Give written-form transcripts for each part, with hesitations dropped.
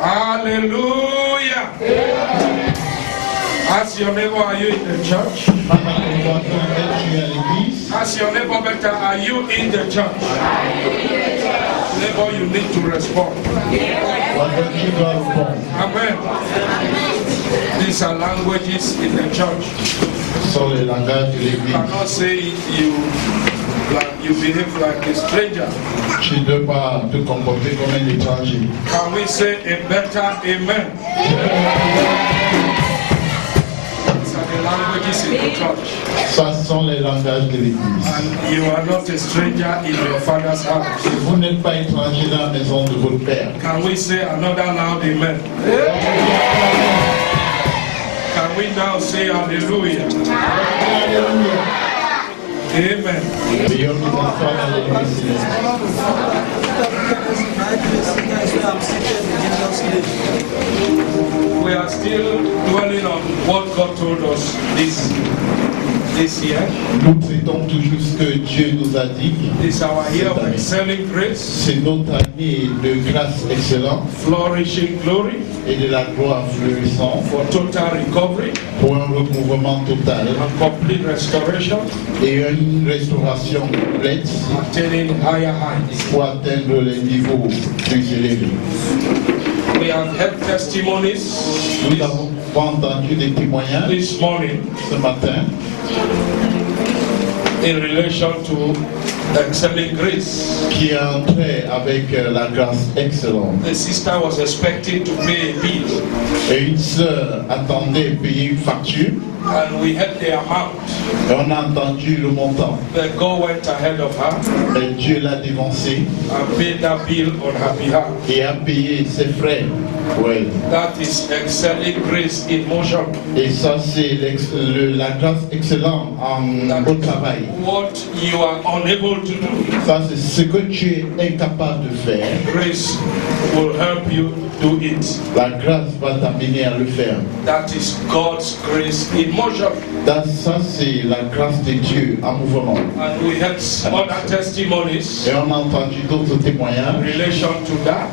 Hallelujah. Ask your neighbor, are you in the church? Ask your neighbor better, are you in the church? Neighbor, you need to respond. Amen. These are languages in the church. You cannot say you behave like a stranger. Tu ne dois pas te comporter comme un étranger. Can we say a better amen? These are the languages in the church. Ça sont les langages de l'église. And you are not a stranger in your father's house. Vous n'êtes pas étranger dans la maison de votre père. Can we say another loud amen? Can we now say hallelujah? Amen. We are still dwelling on what God told us this year. Nous traitons toujours ce que Dieu nous a dit. This our year of excelling grace. C'est notre année de grâce excellente. Flourishing glory. Et de la gloire florissante. For total recovery. Pour un recouvrement total. And complete restoration. Et une restauration complète. Attaining higher heights. Pour atteindre les niveaux plus élevés. We have heard testimonies. Nous avons entendu des témoignages this morning. Ce matin. In relation to excelling grace. Qui est entré avec la grâce excellente. The sister was expecting to pay a bill. Et une sœur attendait payer une facture. And we had the amount. Et on a entendu le montant. But God went ahead of her. Et Dieu l'a dévancé. And paid that bill on her behalf. Et a payé ses frais pour elle. That is excelling grace in motion. Et ça c'est la grâce excellente au travail. What you are unable to do. Ça c'est ce que tu es incapable de faire. Grace will help you do it. La grâce va t'amener à le faire. That is God's grace in motion. Ça c'est la grâce de Dieu en mouvement. And we had other testimonies. Et on a entendu d'autres témoignages. In relation to that.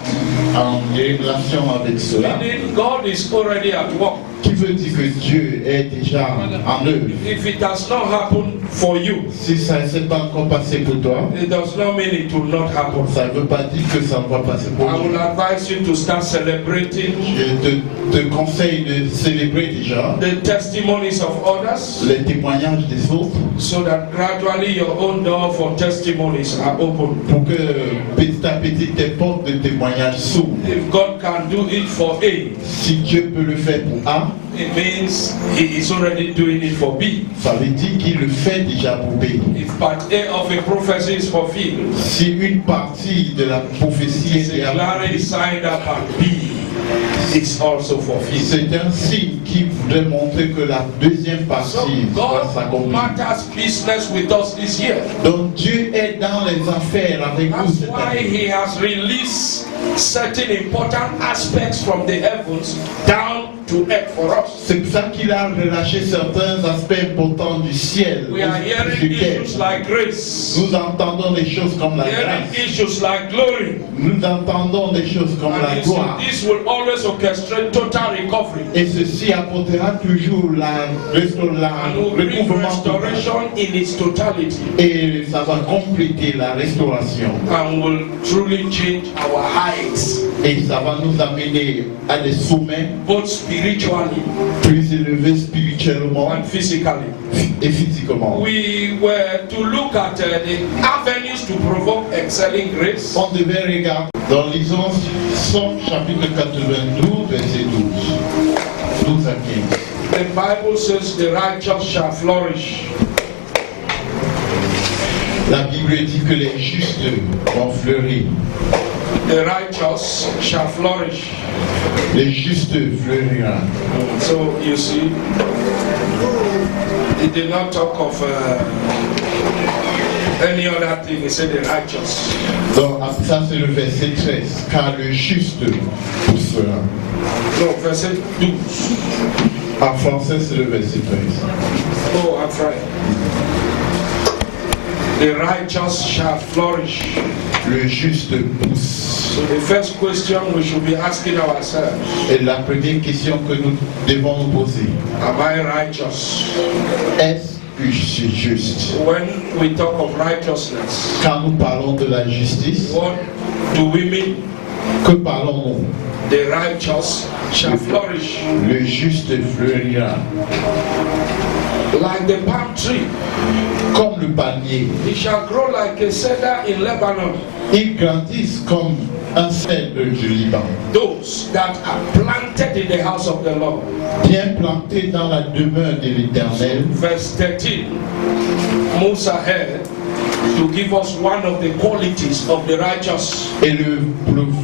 En relation avec cela. Meaning God is already at work. Qui veut dire que Dieu est déjà en œuvre. If it has not happened for you, si ça ne s'est pas encore passé pour toi, it does not mean it will not happen. Ça ne veut pas dire que ça ne va passer pour toi. I will advise you to start celebrating. Je te conseille de célébrer déjà the testimonies of others. Les témoignages des autres. So that gradually your own door for testimonies are open. Pour que petit à petit tes portes de témoignages s'ouvrent. If God can do it for A, si Dieu peut le faire pour A, it means He is already doing it for B. Ça veut dire qu'il le fait déjà pour B. If part A of a prophecy is fulfilled, si une partie de la prophétie est declaring signed up at B, it's also fulfilled. C'est un signe qui voudrait montrer que la deuxième partie va s'accomplir. Matters business with us this year. Donc Dieu est dans les affaires avec nous cette année. That's why He has released certain important aspects from the heavens down to earth for us. C'est pour ça qu'il a relâché certains aspects importants du ciel. We are hearing issues like grace. Nous entendons des choses comme la hearing grâce. Issues like glory. Nous entendons des choses comme la gloire. This will always orchestrate total recovery. Et ceci apportera toujours la recouvrement restoration in its totality. Et ça va compléter la restauration. And will truly change our heights. Et ça va nous amener à des sommets, both spiritually, plus élevés spirituellement, and physically. Et physiquement. We were to look at the avenues to provoke excelling grace. On devait regarder dans lisons Psaume chapitre 92 verset 12 à 15. The Bible says the righteous shall flourish. La Bible dit que les justes vont fleurir. The righteous shall flourish. Les justes fleuriront. So you see, he did not talk of any other thing. He said the righteous. Donc ça c'est le verset 13. Car le juste poussera. Non, verset 12. En français c'est le verset 13. Oh, I'm trying. The righteous shall flourish. Le juste pousse. So the first question we should be asking ourselves, Et la première question que nous devons nous poser, am I righteous? est-ce que je suis juste? When we talk of righteousness, Quand nous parlons de la justice, what do we mean? que parlons-nous? The righteous shall flourish Le juste fleurira like the palm tree. comme le palmier. It shall grow like a cedar in Lebanon. Ils grandissent comme un cèdre du Liban, Those that are planted in the house of the Lord. bien plantés dans la demeure de l'Éternel. Verse 13 moves ahead to give us one of the qualities of the righteous. Et le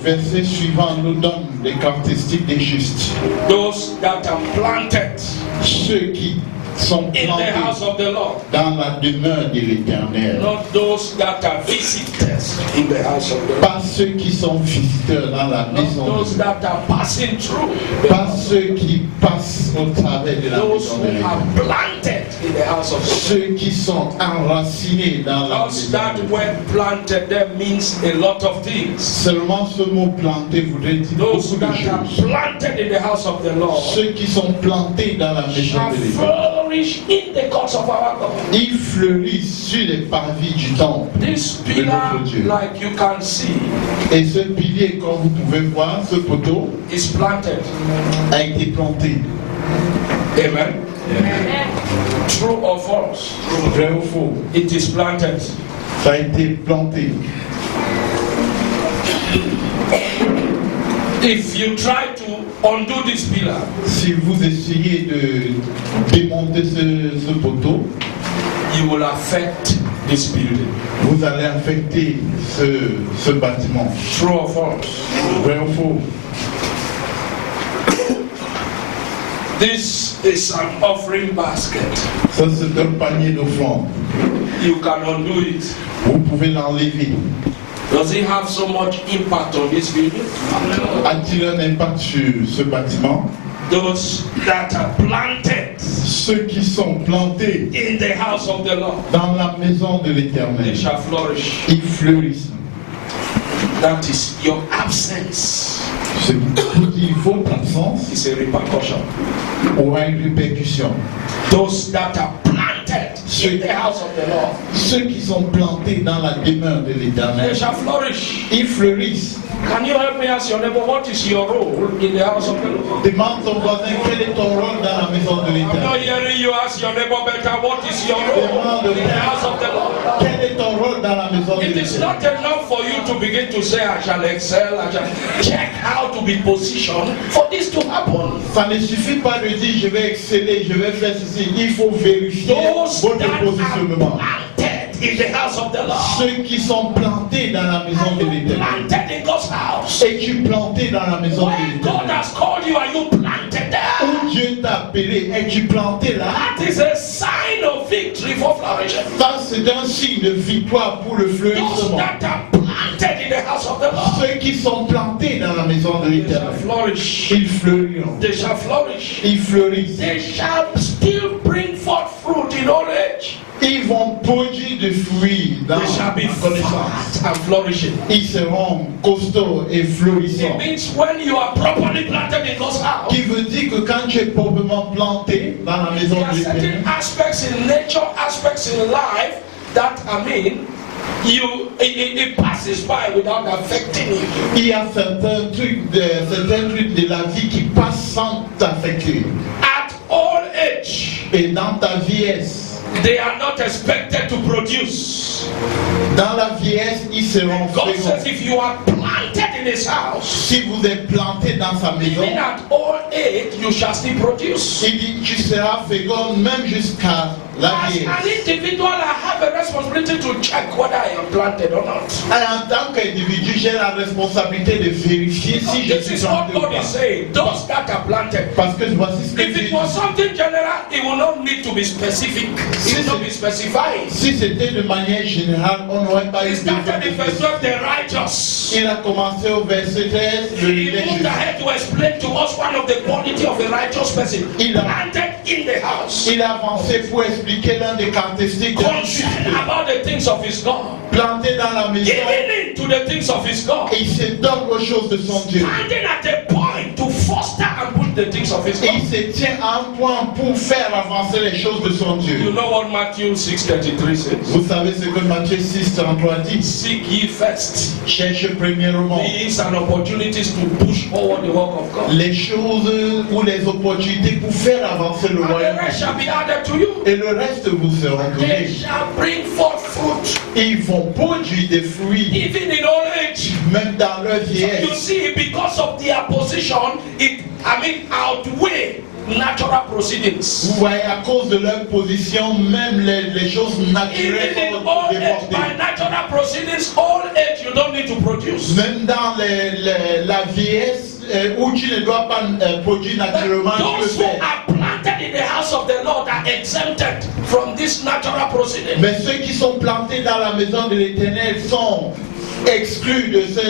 verset suivant nous donne les caractéristiques des justes. Those that are planted Ceux qui sont in the plantés house of the Lord. dans la demeure de l'Éternel. Not those that are visitors in the house of the Lord. Pas ceux qui sont visiteurs dans la Not maison. those that are passing through. Pas ceux qui passent au travers de la Those maison de who are l'Éternel. planted in the house of the Lord. Ceux qui sont enracinés dans la Those maison. that were planted there means a lot of things. Seulement ce mot planté voudrait dire Those beaucoup de that are choses. planted in the house of the Lord Ceux qui sont plantés dans la maison shall de l'Éternel. flourish in the courts of our God. Ils fleurissent sur les parvis du temple This de pillar, notre Dieu. like you can see, Et ce pilier, comme vous pouvez voir, ce poteau is planted. a été planté. Amen. True or false? Vrai ou faux? It is planted. Ça a été planté. If you try to undo this pillar, Si vous essayez de démonter ce poteau, you will affect this building. vous allez affecter ce bâtiment. True or false? Vrai ou faux? This is an offering basket. Ça, c'est un panier d'offrande. You can undo it. Vous pouvez l'enlever. Does it have so much impact on this building? A-t-il un impact sur ce bâtiment? Those that are planted Ceux qui sont plantés in the house of the Lord, dans la maison de they l'Éternel, shall flourish. ils fleurissent. That is your absence. Ce qui dit votre absence It's a repercussion. aura une répercussion. Those that are planted in the house of the Lord, Ceux qui sont plantés dans la demeure de they l'Éternel, shall flourish. ils fleurissent. Can you help me ask your neighbor, what is your role in the house of the Lord? Demande ton voisin quel est ton rôle dans la maison de I'm not l'Éternel. hearing you ask your neighbor better, what is your role in the house of the Lord? Quel est ton rôle dans la maison de It is l'Éternel? not enough for you to begin to say, I shall excel, I shall check how to be positioned for this to happen. Ça ne suffit pas de dire je vais exceller, je vais faire ceci. Il faut vérifier Those votre that are positionnement. planted in the house of the Lord. Ceux qui sont plantés dans la maison de Are you l'Éternel. planted in God's house? Es-tu planté dans la maison de When God l'Éternel? has called you, are you planted there? Où Dieu t'a appelé, es-tu planté là? That is a sign of victory for flourishing. Ça, c'est un signe de victoire pour le Those fleurissement. that are planted in the house of the Lord, Ceux qui sont plantés dans la maison de they shall l'Éternel, flourish. ils fleuriront. They shall flourish. Ils fleurissent. They shall still bring forth fruit in old age. Ils vont produire des fruits dans They shall be la connaissance. fat and flourishing. Ils seront costauds et It florissants. means when you are properly planted in God's house, Qui veut dire que quand tu es proprement planté dans la maison there are de certain l'Éternel, aspects in nature, aspects in life that it passes by without affecting you. il y a certains trucs de la vie qui passent sans t'affecter. At all age, Et dans ta vieillesse, they are not expected to produce. dans la vieillesse, ils seront God féconds. says if you are planted in his house, Si vous êtes planté dans sa maison, even at old age, you shall still produce. il dit tu seras fécond même jusqu'à la As vieillesse. an individual, I have a responsibility to check whether I am planted or not. Et en tant qu'individu, j'ai la responsabilité de vérifier si je This suis is what planté ou God is pas. saying. Those that are planted. Parce que voici ce que If Dieu it dit. was something general, it will not need to be specific. It will not be specified. Si c'était de manière générale, on n'aurait pas He eu started in besoin verse de 12, the righteous. Il a commencé au verset 13. laisse le He moved ahead to explain to us one of the quality of a righteous person planted in the house. Il a avancé pour expliquer l'un des caractéristiques d'un juste Concerned about the things of his God. planté dans la maison. Giving in to the things of his God. Et il se donne aux choses de son Dieu. Standing at a point to foster and put the things of his Et God. il se tient à un point pour faire avancer les choses de son Dieu. You know what Matthew 6:33 says? Vous savez ce que Matthieu 6:33 dit? Seek ye first Cherche premièrement means and opportunities to push forward the work of God. les choses ou les opportunités pour faire avancer le And the royaume. rest shall be added to you. Et le reste vous sera They donné. shall bring forth fruit, Ils vont produire des fruits, even in old age. même dans leur You vieillesse. see, because of their position, outweigh natural proceedings. Vous voyez, à cause de leur position, même les choses naturelles Even in sont old age, déportées. by natural proceedings, old age, you don't need to produce. Même dans la vieillesse, où tu ne dois pas produire naturellement, tu Those peux who faire. are planted in the house of the Lord are exempted from this natural proceeding. Mais ceux qui sont plantés dans la maison de l'Éternel sont exclus de ce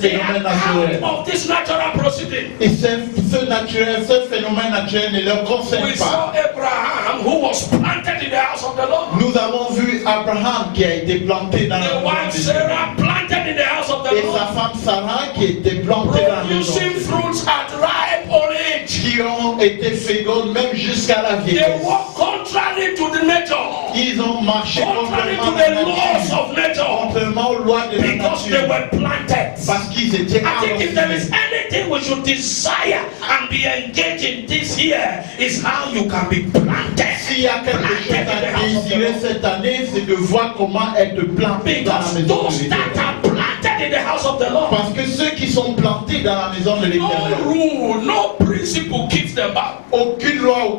They are phénomène naturel. out of this natural proceeding. Et ce phénomène naturel ne leur concerne We pas. saw Abraham who was planted in the house of the Lord. Nous avons vu Abraham qui a été planté dans la The maison wife de Dieu. Sarah planted in the house of the Et sa Lord. femme Sarah qui était plantée dans la maison. Producing fruits at ripe old age. Qui ont été fécondes même jusqu'à la They vieillesse. walk contrary to the nature. Ils ont marché Contrary contrairement to à the la laws nature. of nature. Contrairement aux lois de la Because they nature. were planted. Parce qu'ils étaient I think if there is avancés. anything we should desire and be engaged in this year, is how you can be planted. S'il y a quelque chose à désirer cette année, c'est de voir comment être planté dans la Because maison de those that l'Éternel. are planted in the house of the Lord, Parce que ceux qui sont plantés dans la maison de no l'Éternel, rule, no principle keeps them back aucune loi,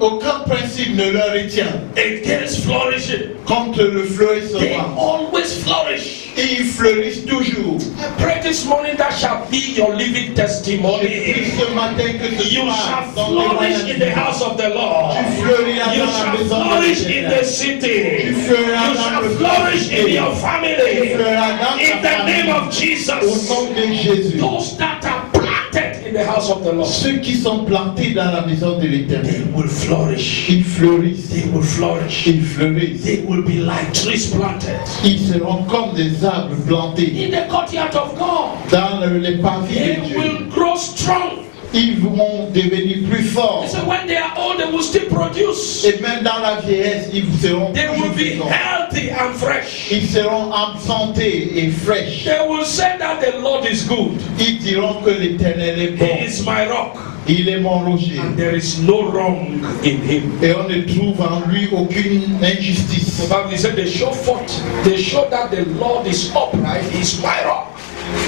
aucun principe ne leur retient. against flourishing. Contre le They fleurissement, always flourish. et ils fleurissent toujours. I pray this morning that shall be your living J'ai testimony. pris ce matin que ce You soir, shall dans flourish in the témoignage, house of the Lord. tu fleuriras You dans la shall maison de flourish in l'Éternel. the city. Tu You fleuras dans shall le flourish in cité. your Tu family. fleuras dans In ta the name famille. of Au Jesus. nom de Jésus. Those that are planted in the house of the Lord, Ceux qui sont plantés dans la maison de they l'Éternel, will flourish. ils fleurissent. They will flourish. Ils fleurissent. They will be like trees planted Ils seront comme des arbres plantés in the courtyard of God. dans les parvis They de Dieu. will grow strong. Ils vont devenir plus forts. He said, when they are old, they will still produce. Et même dans la vieillesse, ils seront They will toujours be présents. healthy and fresh. Ils seront en santé et fraîches. They will say that the Lord is good. Ils diront que l'Éternel est He bon. is my rock, Il est mon rocher. and there is no wrong in him. Et on ne trouve en lui aucune injustice. The Bible said they show forth, they show that the Lord is upright, he is my rock.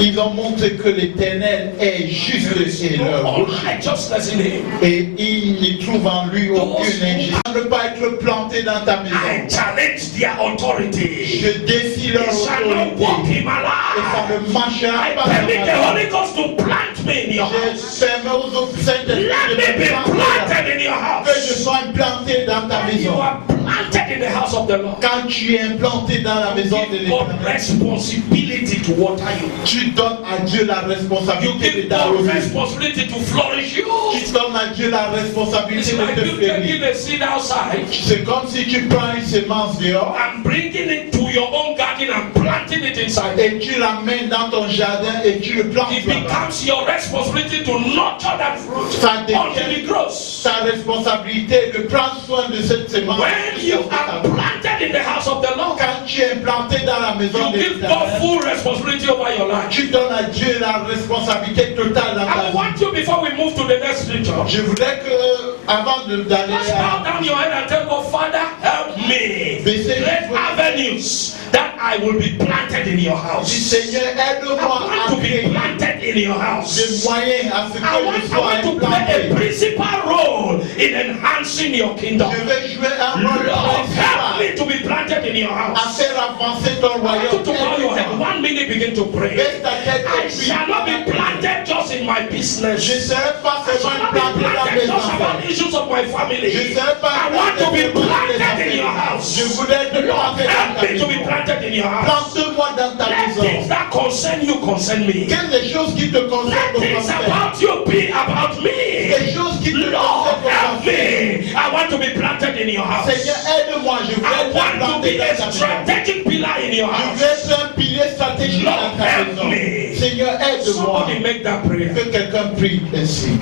Ils ont montré que l'Éternel est juste There is et no leur rocher. unrighteousness in him. Et il ne trouve en lui aucune injustice. Ne pas être planté dans ta I maison. challenge their authority. Je défie leur It shall not walk autorité. in my Et ça life. ne marchera I pas dans permit ma the vie. Holy Ghost to plant me in your house. Je permets aux autres Saint-Esprit Let de me be me planter. planted in your Que je house. sois implanté dans ta When you maison. are planted in the house of the Lord, Quand tu es implanté dans la maison de give God l'Éternel, responsibility to water you. tu donnes à Dieu la You responsabilité de give God t'arroser. responsibility to flourish you. Tu donnes à Dieu la responsabilité It's de like te you faire. taking a seed outside C'est comme si tu prends une semence dehors and bringing it to your own garden and planting it inside. et tu l'amènes dans ton jardin et tu le plantes It là-bas. becomes your responsibility to nurture that fruit Ça until devient it grows. ta responsabilité de prendre soin de cette semence. When you are planted in the house of the Lord, Quand tu es implanté dans la maison you de give God l'Éternel, full responsibility over your life. tu donnes à Dieu la responsabilité totale dans ta I vie. want you, before we move to the next scripture, Je voudrais que, avant d'aller just bow down your head and tell God, Father, help me. Great avenues that I will be planted in your dis house. Seigneur, I aide-moi want à to be créer planted in your des house. moyens à ce que I je want sois to play a implanté. principal role in enhancing your kingdom. Je vais jouer un Lord, rôle help me principal to be planted in your à house. faire avancer ton I want you royaume. to bow your head. 1 minute, begin to pray. Baisse ta tête I et prie. shall not be planted just in my business. Je ne serai pas I shall seulement not be implanté dans planted mes just about affaires. issues of my Je family. ne serai pas I want to be implanté dans mes planted in your affaires. house. Je voudrais être Lord, planté dans help ta me to be maison. planted in your house. Plante-moi dans ta Let maison. things that concern you concern me. Quelles les choses qui te Let concernent things concernent. about you be about me. Les choses qui te Lord, help concernent. me. I want to be planted in your house. Seigneur, aide-moi. Je veux I être want to planté be dans a ta maison. strategic pillar in your Je house. veux être un pilier stratégique Lord, dans ta help maison. me. Seigneur, aide-moi. Somebody make that prayer. Que quelqu'un prie ainsi.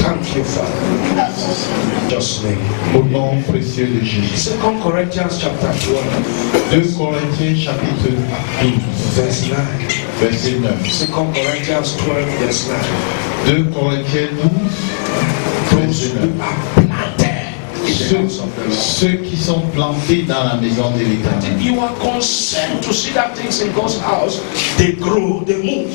Thank you, Father. Just name. Au nom précieux de Jésus. 2 Corinthians chapter 12, 2 Corinthiens chapitre 12, verse 9. verset 9. 2 Corinthians 12, verse 9. 2 Corinthiens 12, verset 9. Are planted in the house of the Lord. Ceux qui sont plantés dans la maison de l'Éternel. If you are concerned to see that things in God's house, they grow, they move.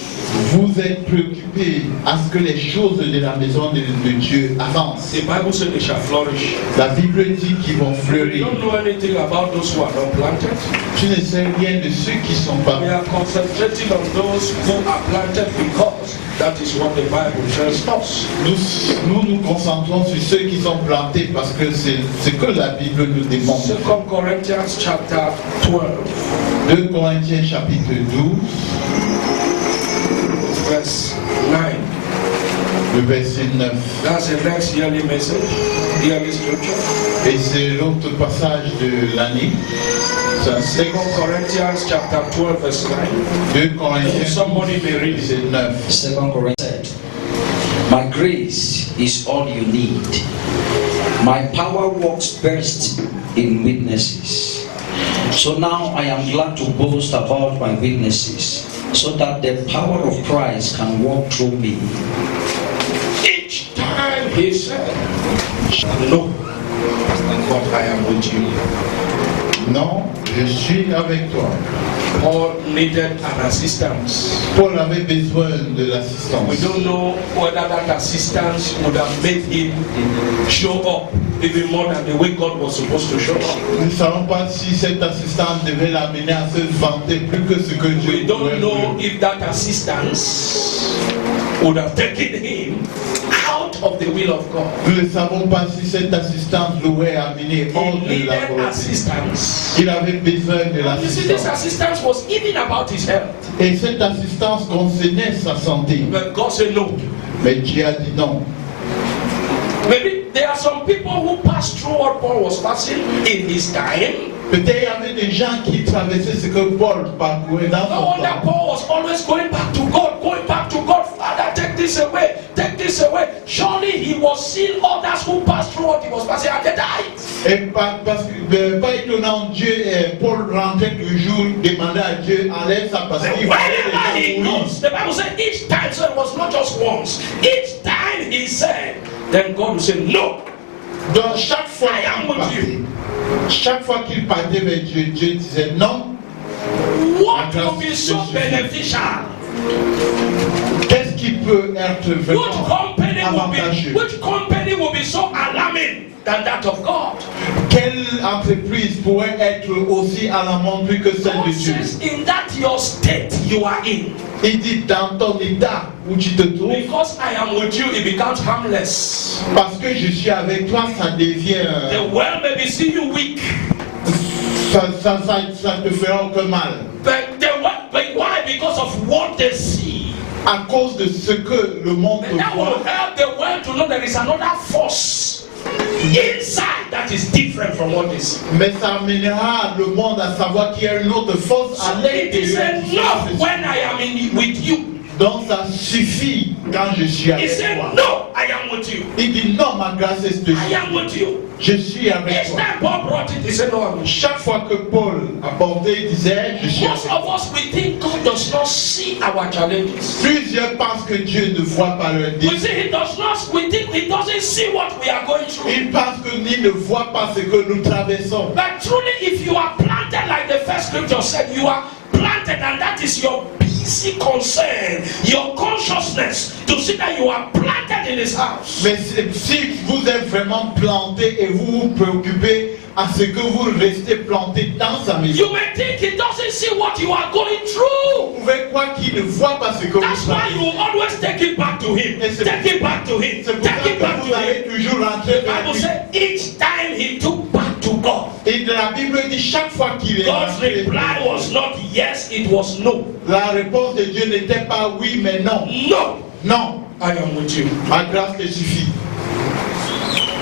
Vous êtes préoccupés à ce que les choses de la maison de Dieu avancent. The Bible says they shall flourish. La Bible dit qu'ils vont You fleurir. don't know anything about those who are not planted. Tu ne sais rien de ceux qui sont pas. We are concentrating on those who are planted because that is what the Bible tells us. Nous nous concentrons sur ceux qui sont plantés parce que c'est ce que la Bible nous demande. 2 Corinthians chapter 12, 2 Corinthiens chapitre 12, verse 9. le verset 9. That's the next yearly message, yearly scripture. Et c'est l'autre passage de l'année. Ça, 2 c'est Corinthians chapter 12, verse 9. 2 Corinthiens Somebody may read it. verset 9. 2 Corinthians said, my grace is all you need. My power works best in weaknesses. So now I am glad to boast about my weaknesses, so that the power of Christ can work through me. Each time he said, no, but I am with you. Non, je suis avec toi. Paul needed an assistance. Paul avait besoin de We l'assistance. don't know whether that assistance would have made him show up even more than the way God was supposed to show up. Nous ne savons pas si cette assistance devait l'amener à se vanter plus que ce que We Dieu don't voulait. know if that assistance would have taken him out of the will of God. Nous ne savons pas si cette assistance l'aurait amené He hors de la needed volonté. assistance. Il avait besoin de And you see, this l'assistance. assistance was even about his health. Et cette assistance concernait sa santé. But God said no. Mais Dieu a dit non. Maybe there are some people who passed through what Paul was passing in his time. Peut-être il y avait des gens qui traversaient ce que Paul parcourait dans No son wonder temps. Paul was always going back to God, going back to God. Father, take this away, take this away. Surely he was seeing others who passed through what he was passing and they died. Et parce que, pas étonnant, Dieu, Paul rentrait toujours, demandait à Dieu, enlève ça parce qu'il Wherever fallait he les gens mourir. goes, the Bible said each time, so it was not just once. Each time he said, then God will say, no, Donc chaque fois I am qu'il with partait, you. chaque fois qu'il partait vers Dieu, Dieu disait non. What will be so beneficial? Qu'est-ce qui peut être Which vraiment avantageux? which company will be so alarming than that of God? Quelle entreprise pourrait être aussi alarmante plus que celle God de Dieu? says, in that your state you are in, Il dit dans ton état où tu te trouves, because I am with you, it becomes harmless. parce que je suis avec toi, ça devient, The world may be see you weak, ça te fera aucun mal. but why? Because of what they see. À cause de ce que le monde And that will voit, help the world to know there is another force inside that is different from what they see. mais ça amènera le monde à savoir qu'il y a une autre force à So it is l'intérieur. enough when I am with you. Donc ça suffit quand je suis He avec said, toi. no, I am with you. Il dit non, ma grâce est de I am with you. Je suis avec Each toi. time Paul brought it, he said, no, I'm with you. Chaque fois que Paul abordait, il disait je suis Most avec of toi. us, we think God does not see our challenges. Plusieurs pensent que Dieu ne voit pas leurs We défis. say he does not, we think he doesn't see what we are going through. Ils pensent qu'il ne voit pas ce que nous traversons. But truly, if you are planted like the first scripture said, you are planted, and that is your busy concern, your consciousness to see that you are planted planted in his house. Mais si vous êtes vraiment planté et vous vous préoccupez à ce que vous restez planté dans sa maison, You may think he doesn't see what you are going through. vous pouvez croire qu'il ne voit pas ce que That's vous why faites. you always take it back to him. Take it back to him. C'est pour ça Take it back que to vous allez him. toujours rentrer The vers Bible lui. said each time he took back to God. Et de la Bible dit chaque fois qu'il est God's rentré, reply was not yes, it was no. la réponse de Dieu n'était pas oui mais non. No, Non, I am with you. ma grâce te suffit.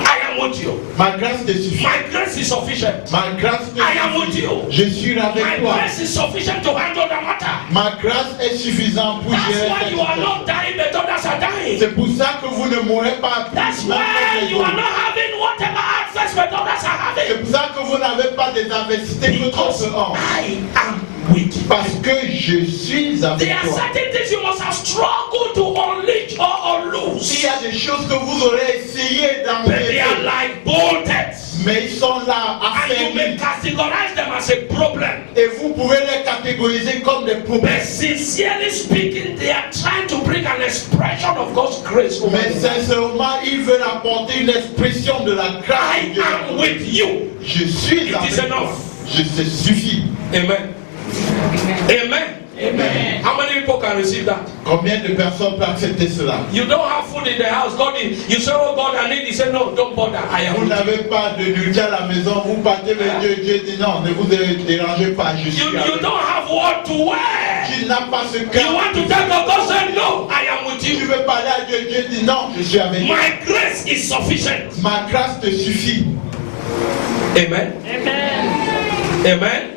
I am with you. Ma grâce te suffit. My grace is sufficient. Ma grâce te I am with suffit. you. Je suis avec My toi. grace is sufficient to handle the matter. Ma grâce est suffisante pour That's gérer why cette you are situation. not dying, but others are dying. C'est pour ça que vous ne mourrez pas. That's why you are not having whatever access but others are C'est having. pour ça que vous n'avez pas des investissements que Because d'autres ont. I am with you. Parce que je suis avec There are toi. certain things you must have struggled to unleash or Il lose. y a des choses que vous aurez essayé But they are d'enlever, like bolted. mais ils sont là And you may affermis. categorize them as a problem. Et vous pouvez les catégoriser comme des But problèmes. sincerely speaking, they are trying to bring an expression of God's grace over Mais you. sincèrement, ils veulent apporter une expression de la grâce I de Dieu. am with you. Je suis It avec is toi. enough. Je te suffis. Amen. Amen. Amen. How many people can receive that? Combien de personnes peuvent accepter cela? You don't have food in the house. God, you say, "Oh God, I need." He said, "No, don't bother. I am Vous with you." n'avez pas de nourriture à la maison, vous partez vers Dieu, Dieu dit non, ne vous dérangez pas, je suis You avec don't have what to wear. Tu n'as pas ce You cœur. want to tell God, God said, "No, I am with Tu you. veux parler à Dieu, Dieu dit non, je suis avec toi. My grace is sufficient." Ma grâce te suffit. Amen. Amen.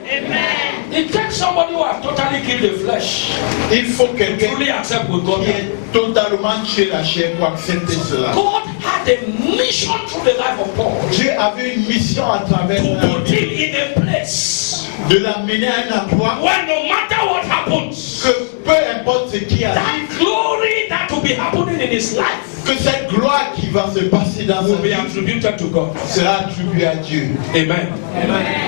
It takes somebody who has totally killed the flesh Il faut to quelqu'un truly accept with God. qui est totalement tué la chair pour accepter cela. God had a mission through the life of Paul Dieu avait une mission à travers to la put vie, him in a place de l'amener à un endroit where no matter what happens, que peu importe ce qui arrive, that glory that will be happening in his life que cette gloire qui va se passer dans will sa be vie attributed to God. sera attribuée à Dieu. Amen.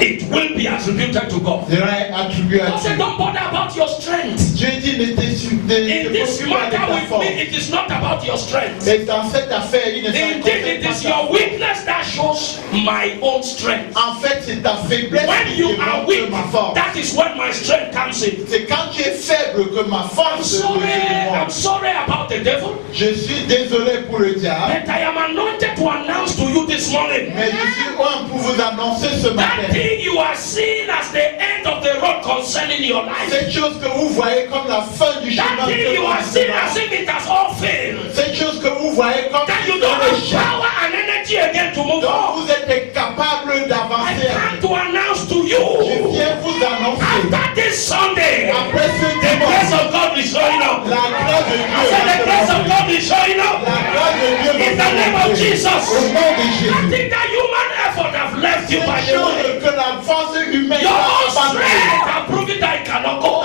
It will be attributed to God. Sera attribuée à God said, Dieu. don't bother about your strength. Dieu dit ne In this préoccupe pas de matter ta with force. me, it is not about your strength. Et dans cette affaire, il ne Indeed, s'agit it pas is de ta your force. weakness that shows my own strength. En fait, c'est ta faiblesse When qui you are démontre weak, ma force. that is when my strength comes in. C'est quand tu es faible que ma I'm force se sorry, I'm démontre. sorry about the devil, Je suis désolé pour le diable, but I am anointed to announce to you this morning mais je suis homme pour vous annoncer ce that matin. thing you are seeing as the end of the road concerning your life. Cette chose que vous voyez comme la fin du chemin, That thing you are seeing as if it has all failed. cette chose que vous voyez comme That you un don't have échec, power and energy again to move donc on. vous êtes incapable I d'avancer. come to announce to Je you viens vous annoncer, after this Sunday, après ce the grace dimanche, of God is showing up. la grâce de I said the Dieu grace va of se God is showing up. La grâce de Dieu In the name va of se Jesus. Au nom de I Jésus. think that human effort have left you by Cette the way. chose que la force humaine Your n'a own pas strength have proven that it cannot go.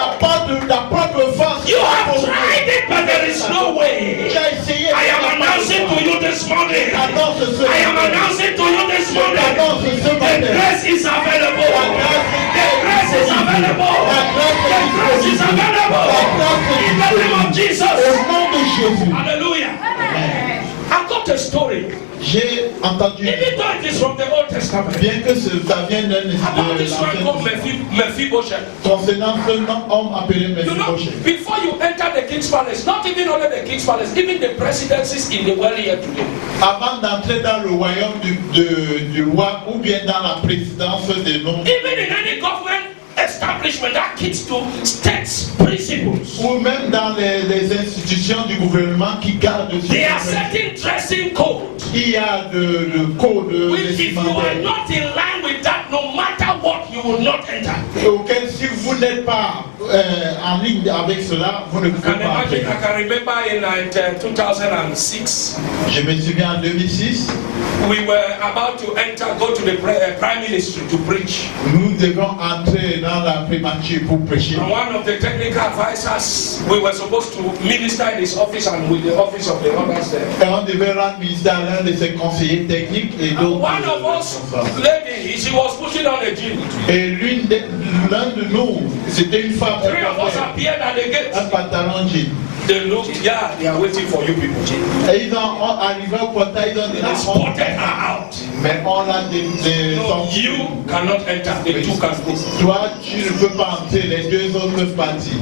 ta propre force. You have tried it, but there is no way. Tu as essayé. I am announcing to you this morning. Annonce ce I am matin. announcing to you this morning. Annonce ce The matin. grace is available. La grâce The grace is available. La grâce The grace is available. La grâce In the name of Au Jesus. nom de Jésus. Hallelujah. I got a story. J'ai entendu, Even though it is from the Old Testament. bien que ça vienne d'un About this man called l'Ancien Mephibosheth. concernant ce homme appelé You know, Mephibosheth. before you enter the king's palace, not even only the king's palace, even the presidencies in the world here today. Avant d'entrer dans le royaume du roi ou bien dans la présidence des noms, Even in any government establishment that keeps to states principles. ou même dans les institutions du gouvernement qui gardent ce There are certain dressing codes. il y a de code Which if you are vestimentaire not in line with that, no matter what, you will not enter. auquel si vous n'êtes pas en ligne avec cela, vous ne pouvez And pas entrer. imagine, I can remember in 2006, Je me souviens en 2006, we were about to enter, go to the prime ministry to preach. nous devons entrer dans la primature pour prêcher. And one of the technical advisors, we were supposed to minister in his office and with the office of the others there. Et on devait rendre ministère à l'un de ses conseillers techniques et And d'autres. one of us lady, she was putting on a jean. Et l'un de nous, c'était une femme. Three of us appeared at the gate. Un pantalon jean. They looked, yeah, they are waiting for you people. Et ils ont arrivé au portail, ils ont dit, They spotted her out. mais on l'a No, sorti. you cannot enter. The two can go. Toi, tu ne peux pas entrer, les deux autres peuvent partir.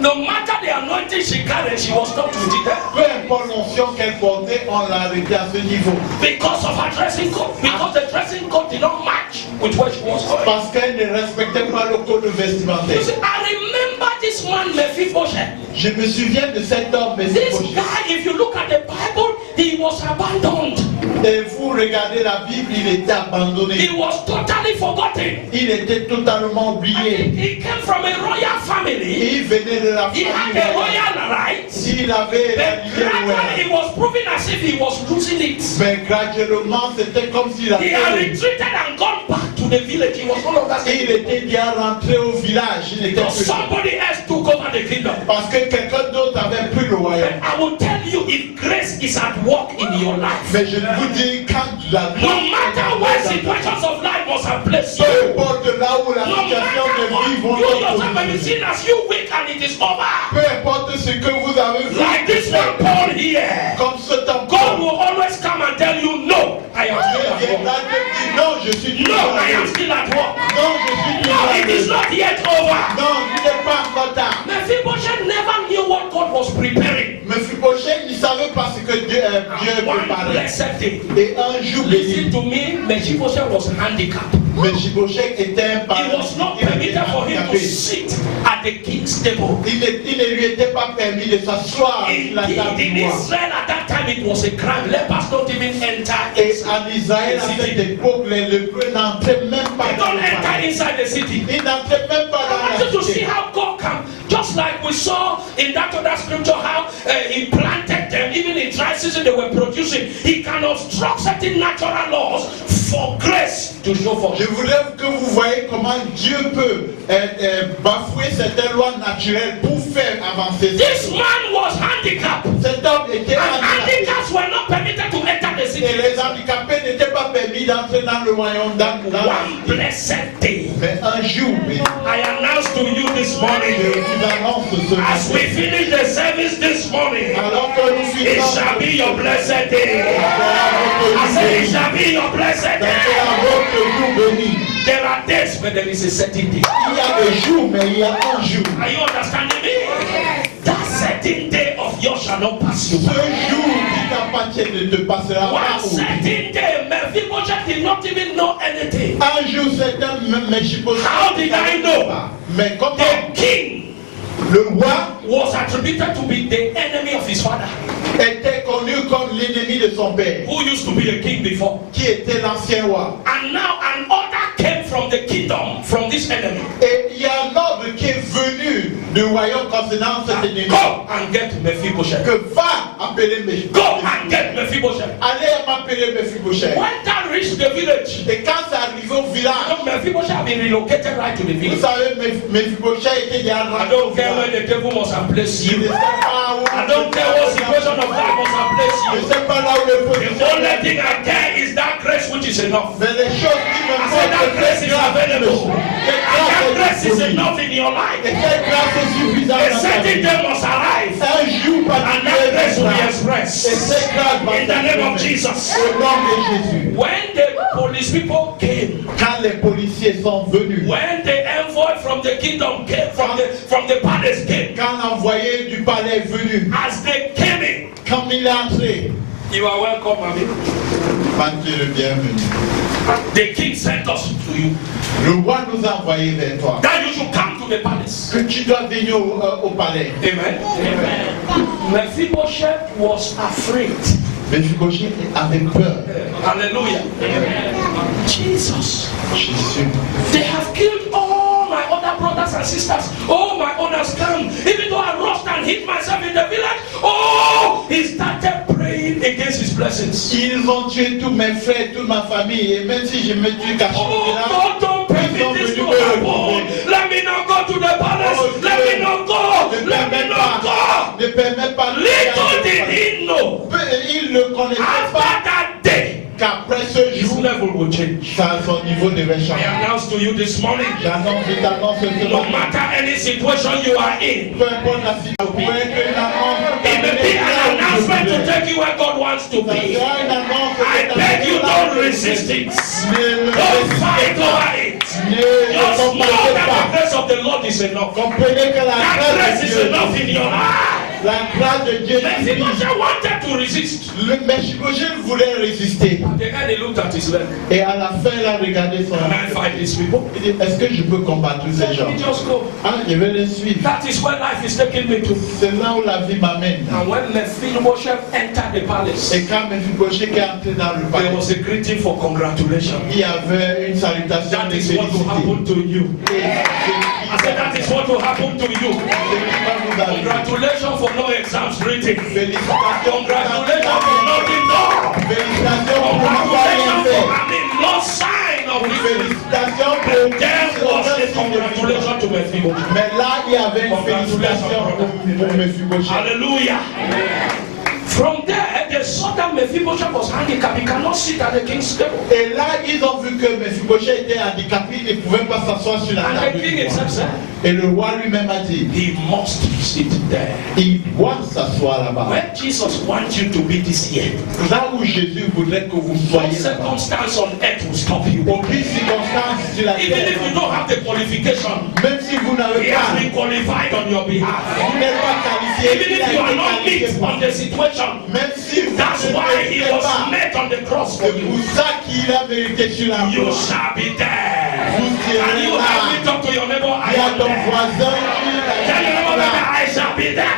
No matter the anointing she carried, she was not with it. Peu importe l'onction qu'elle portait, on l'a arrêtée à ce niveau. Because of her dressing code. Because the dressing code did not match with where she was going. Parce qu'elle ne respectait pas le code vestimentaire. You see, I remember this man, Mephibosheth. Je me souviens de cet homme, This Mephibosheth. guy, if you look at the Bible, he was abandoned. Et vous regardez la Bible, il était abandonné. He was totally forgotten. Il était totalement oublié. He came from a royal family. Il venait de la He had a famille. royal right. Il avait la But lignée gradually royale. he was proving as if he was losing it. Mais graduellement, c'était comme s'il He had avait. retreated and gone back to the village. He was no longer Il staying. était déjà rentré au village. Il était Because plus là. somebody else took over the kingdom. Parce que quelqu'un d'autre avait pris le royaume. But I will tell you, if grace is at work in your life, Mais je vous dis, quand la no matter where situations of life must have placed peu you, importe là où la no situation matter de what, vie vont you être yourself may be positionnée. seen as you weak and it is over. Peu importe ce que vous avez vu, Like this one Paul here. comme cet homme, God will always come and tell you, no, I am Dieu still at viendra work. te dire, non, je suis No, toujours I am là. still at work. Non, je suis No, it is toujours là. not yet over. Non, il n'est pas encore tard. Mephibosheth never knew what God was preparing. Mephibosheth, il ne savait pas ce que Dieu One préparait. blessed day. Et un jour Listen béni, to me, Mephibosheth was handicapped. Mephibosheth était un It parent. was not Il était permitted for him to handicapé. sit at the king's table. Il ne lui était pas permis de s'asseoir sur la table In du roi. Israel at that time it was a crime. Lepers don't even enter Et inside. en Israël, à cette époque, les lépreux n'entraient même pas They dans don't le enter palais. inside the city. Ils n'entraient même pas I dans want la you to see cité. how God can, just like we saw in that other scripture, how He planted them, even in dry season they were producing. He can obstruct certain natural laws for grace to show forth. Je voudrais que vous voyez comment Dieu peut bafouer certaines lois naturelles pour faire avancer ça. This man was handicapped, Cet homme était and handicapé. handicaps were not permitted to enter the Et city. les handicapés n'étaient pas permis d'entrer dans le royaume dans la One cité. blessed day, Mais un jour, béni, I announce to you this je morning, vous annonce ce as we matin, finish the service this morning, alors que nous it finissons, shall be your blessed day. I said it shall be your blessed c'est day. à votre jour béni. There are days, but there is a certain day. Il y a des jours, mais il y a un jour. Are you understanding me? That certain day of yours shall not pass you Ce by. jour qui t'appartient ne te passera One pas. certain day, Mephibosheth did not even know anything. Un jour, c'est un Mephibosheth. How did I know? Mais comment The king le roi was attributed to be the enemy of his father, était connu comme l'ennemi de son père, who used to be a king before. qui était l'ancien roi. And now an order came from the kingdom, from this enemy. Et il y a un ordre qui est venu du royaume concernant cet ennemi. Go and get Mephibosheth. Que va appeler Mephibosheth. Go and get Mephibosheth. Allez m'appeler Mephibosheth. When that reached the village, Et quand c'est arrivé au village, no, Mephibosheth had been relocated right to the vous village. savez, Mephibosheth était déjà I rentré au don't care where village. the devil must have placed Il ne you. sait pas où. I don't care what situation of life must have Je placed ne you. sais pas là où le The only thing I care is that grace which is enough. Mais les choses qui me I said that grace is available. Cette And that grâce grace is est enough in your Et life. cette grâce est suffisante A dans ta certain vie. day must arrive. Un jour And that grace will be particulier. Et expressed. cette grâce va In the name of s'exprimer. Jesus. Au nom de Jésus. When the police people came, Quand les policiers sont venus, when the envoy from the kingdom came, from the palace came, quand l'envoyé du palais est venu, as they came in, quand il est entré, you are welcome, Mami. Mathieu le bienvenu. The king sent us to you. Le roi nous a envoyés vers toi. That you should come to the palace. Que tu dois venir au palais. Amen. Amen. Mephibosheth was afraid. Mephibosheth avait peur. Hallelujah. Jesus. Jésus. They have killed all my other brothers and sisters. All my owners come. Even though I rushed and hid myself in the village, oh, he started praying against his blessings. Ils ont tué tous mes frères, toute ma famille. Et même si je me suis caché au Oh, village, God, don't permit this to happen. Let me not go to the palace. Let me not go. Let me not go. ne permet pas Little did he know, Il ne connaissait after pas that day, qu'après ce his jour, level will change. son niveau devait I changer. announce to you this morning, J'annonce, je t'annonce ce no matin. matter any situation you are in, Peu importe la situation, peut être une annonce. it may be an announcement to take you where God wants to Ça be. sera une annonce. I beg you, don't resist it. Don't fight over it. Just know that the grace of the Lord is enough. Comprenez que la That grâce grace de is Dieu, enough in your life. la grâce de Dieu suffit. Mephibosheth wanted to resist. Le Mephibosheth voulait résister. At the end, he looked at his leg. Et à la fin, il a regardé son Can I fight these people? Il dit, est-ce que je peux combattre ces Let gens? me just go. Ah, je vais les suivre. That is where life is taking me to. C'est là où la vie m'amène. And when Mephibosheth entered the palace, Et quand Mephibosheth est entré dans le there palais, was a greeting for congratulations. il y avait une salutation That de is what will félicité. happen to you. I said that is what will happen to you. Congratulations for no exams written. Congratulations for nothing done. Congratulations for having no sign of victory. There was a congratulation to Mephibosheth. Mais là, il y avait une félicitation pour Mephibosheth. Hallelujah. From there, they saw that Mephibosheth was handicapped. He cannot sit at the king's table. Et là, ils ont vu que Mephibosheth était handicapé, il ne pouvait pas s'asseoir sur la And table. the king himself said, Et le roi lui-même a dit, he must sit there. il doit s'asseoir là-bas. Where Jesus wants you to be this year, Là où Jésus voudrait que vous no soyez là-bas. circumstance on earth will stop you. Aucune circonstance sur la Even if you terre, don't have the qualification, même si vous he n'avez has pas, been qualified on your behalf. vous n'êtes pas qualifié, Even il a if you are été not qualifié meet pour on the situation, même si vous that's ne why he méritez was pas, met on the cross for c'est you. pour ça qu'il a mérité sur la You croix. shall be there. Vous And serez you là. have me talk to your neighbor, I Il y a am ton there. voisin Tell your neighbor, qui baby, là. I shall be Je there.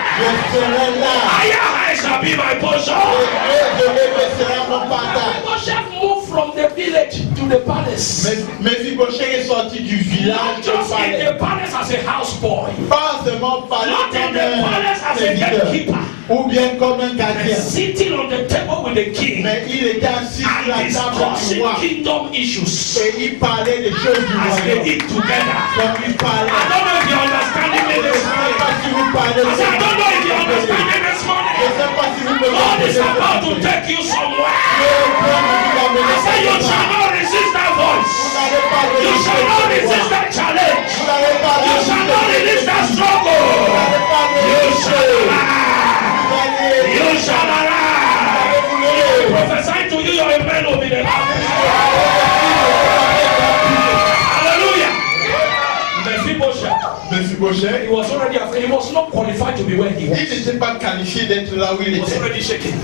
serai là. I shall be my portion. Et je sera mon partage. Mephibosheth moved from the village to the palace. Mephibosheth est sorti du Not village au just in palais. the palace as a houseboy, Pas seulement parler not in comme the palace un as a serviteur, gatekeeper, ou bien comme un but gardien. sitting on the table with the king Mais il était assis sur and la table du discussing roi. kingdom issues Et il parlait des choses du as they royaume. eat together. Comme il parlait. I don't know if you're understanding me Je ne this sais morning. pas si vous parlez. I said, I don't know if you're understanding this Je morning. ne sais pas si vous me God is about to comprenez. take you somewhere. Vous I said, you shall not resist that voice. You shall not resist that challenge. You shall not resist that struggle. You shall arise. You shall arise. Prophesy to you, your amen will be the Hallelujah. Mephibosheth, he was already afraid. He was not qualified to be where he was. Il n'était pas qualifié d'être là où il He was était. already shaking.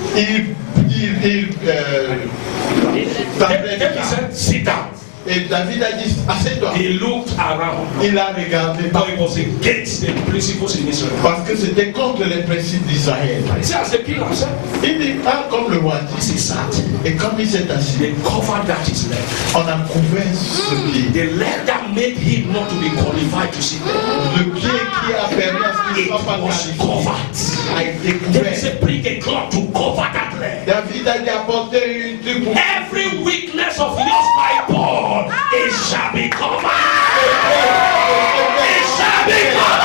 Semblait Then he bizarre. said, sit down. Et David a dit, assieds-toi. He looked around. Il a regardé But it was against the principles in Israel. parce que c'était contre les principes d'Israël. He said, as the king has said, Il dit, ah, comme le roi dit. this is sad. Et comme il s'est assis, They covered that his leg. on a couvert ce pied. The leg that made him not to be qualified to sit there. Le pied qui a permis à ce qu'il It ne soit pas was qualifié covered. a été They couvert. said, bring a cloth to cover that leg. David a dit apporter une truc pour Every weakness of yours, my Paul, it shall be covered. It shall be covered.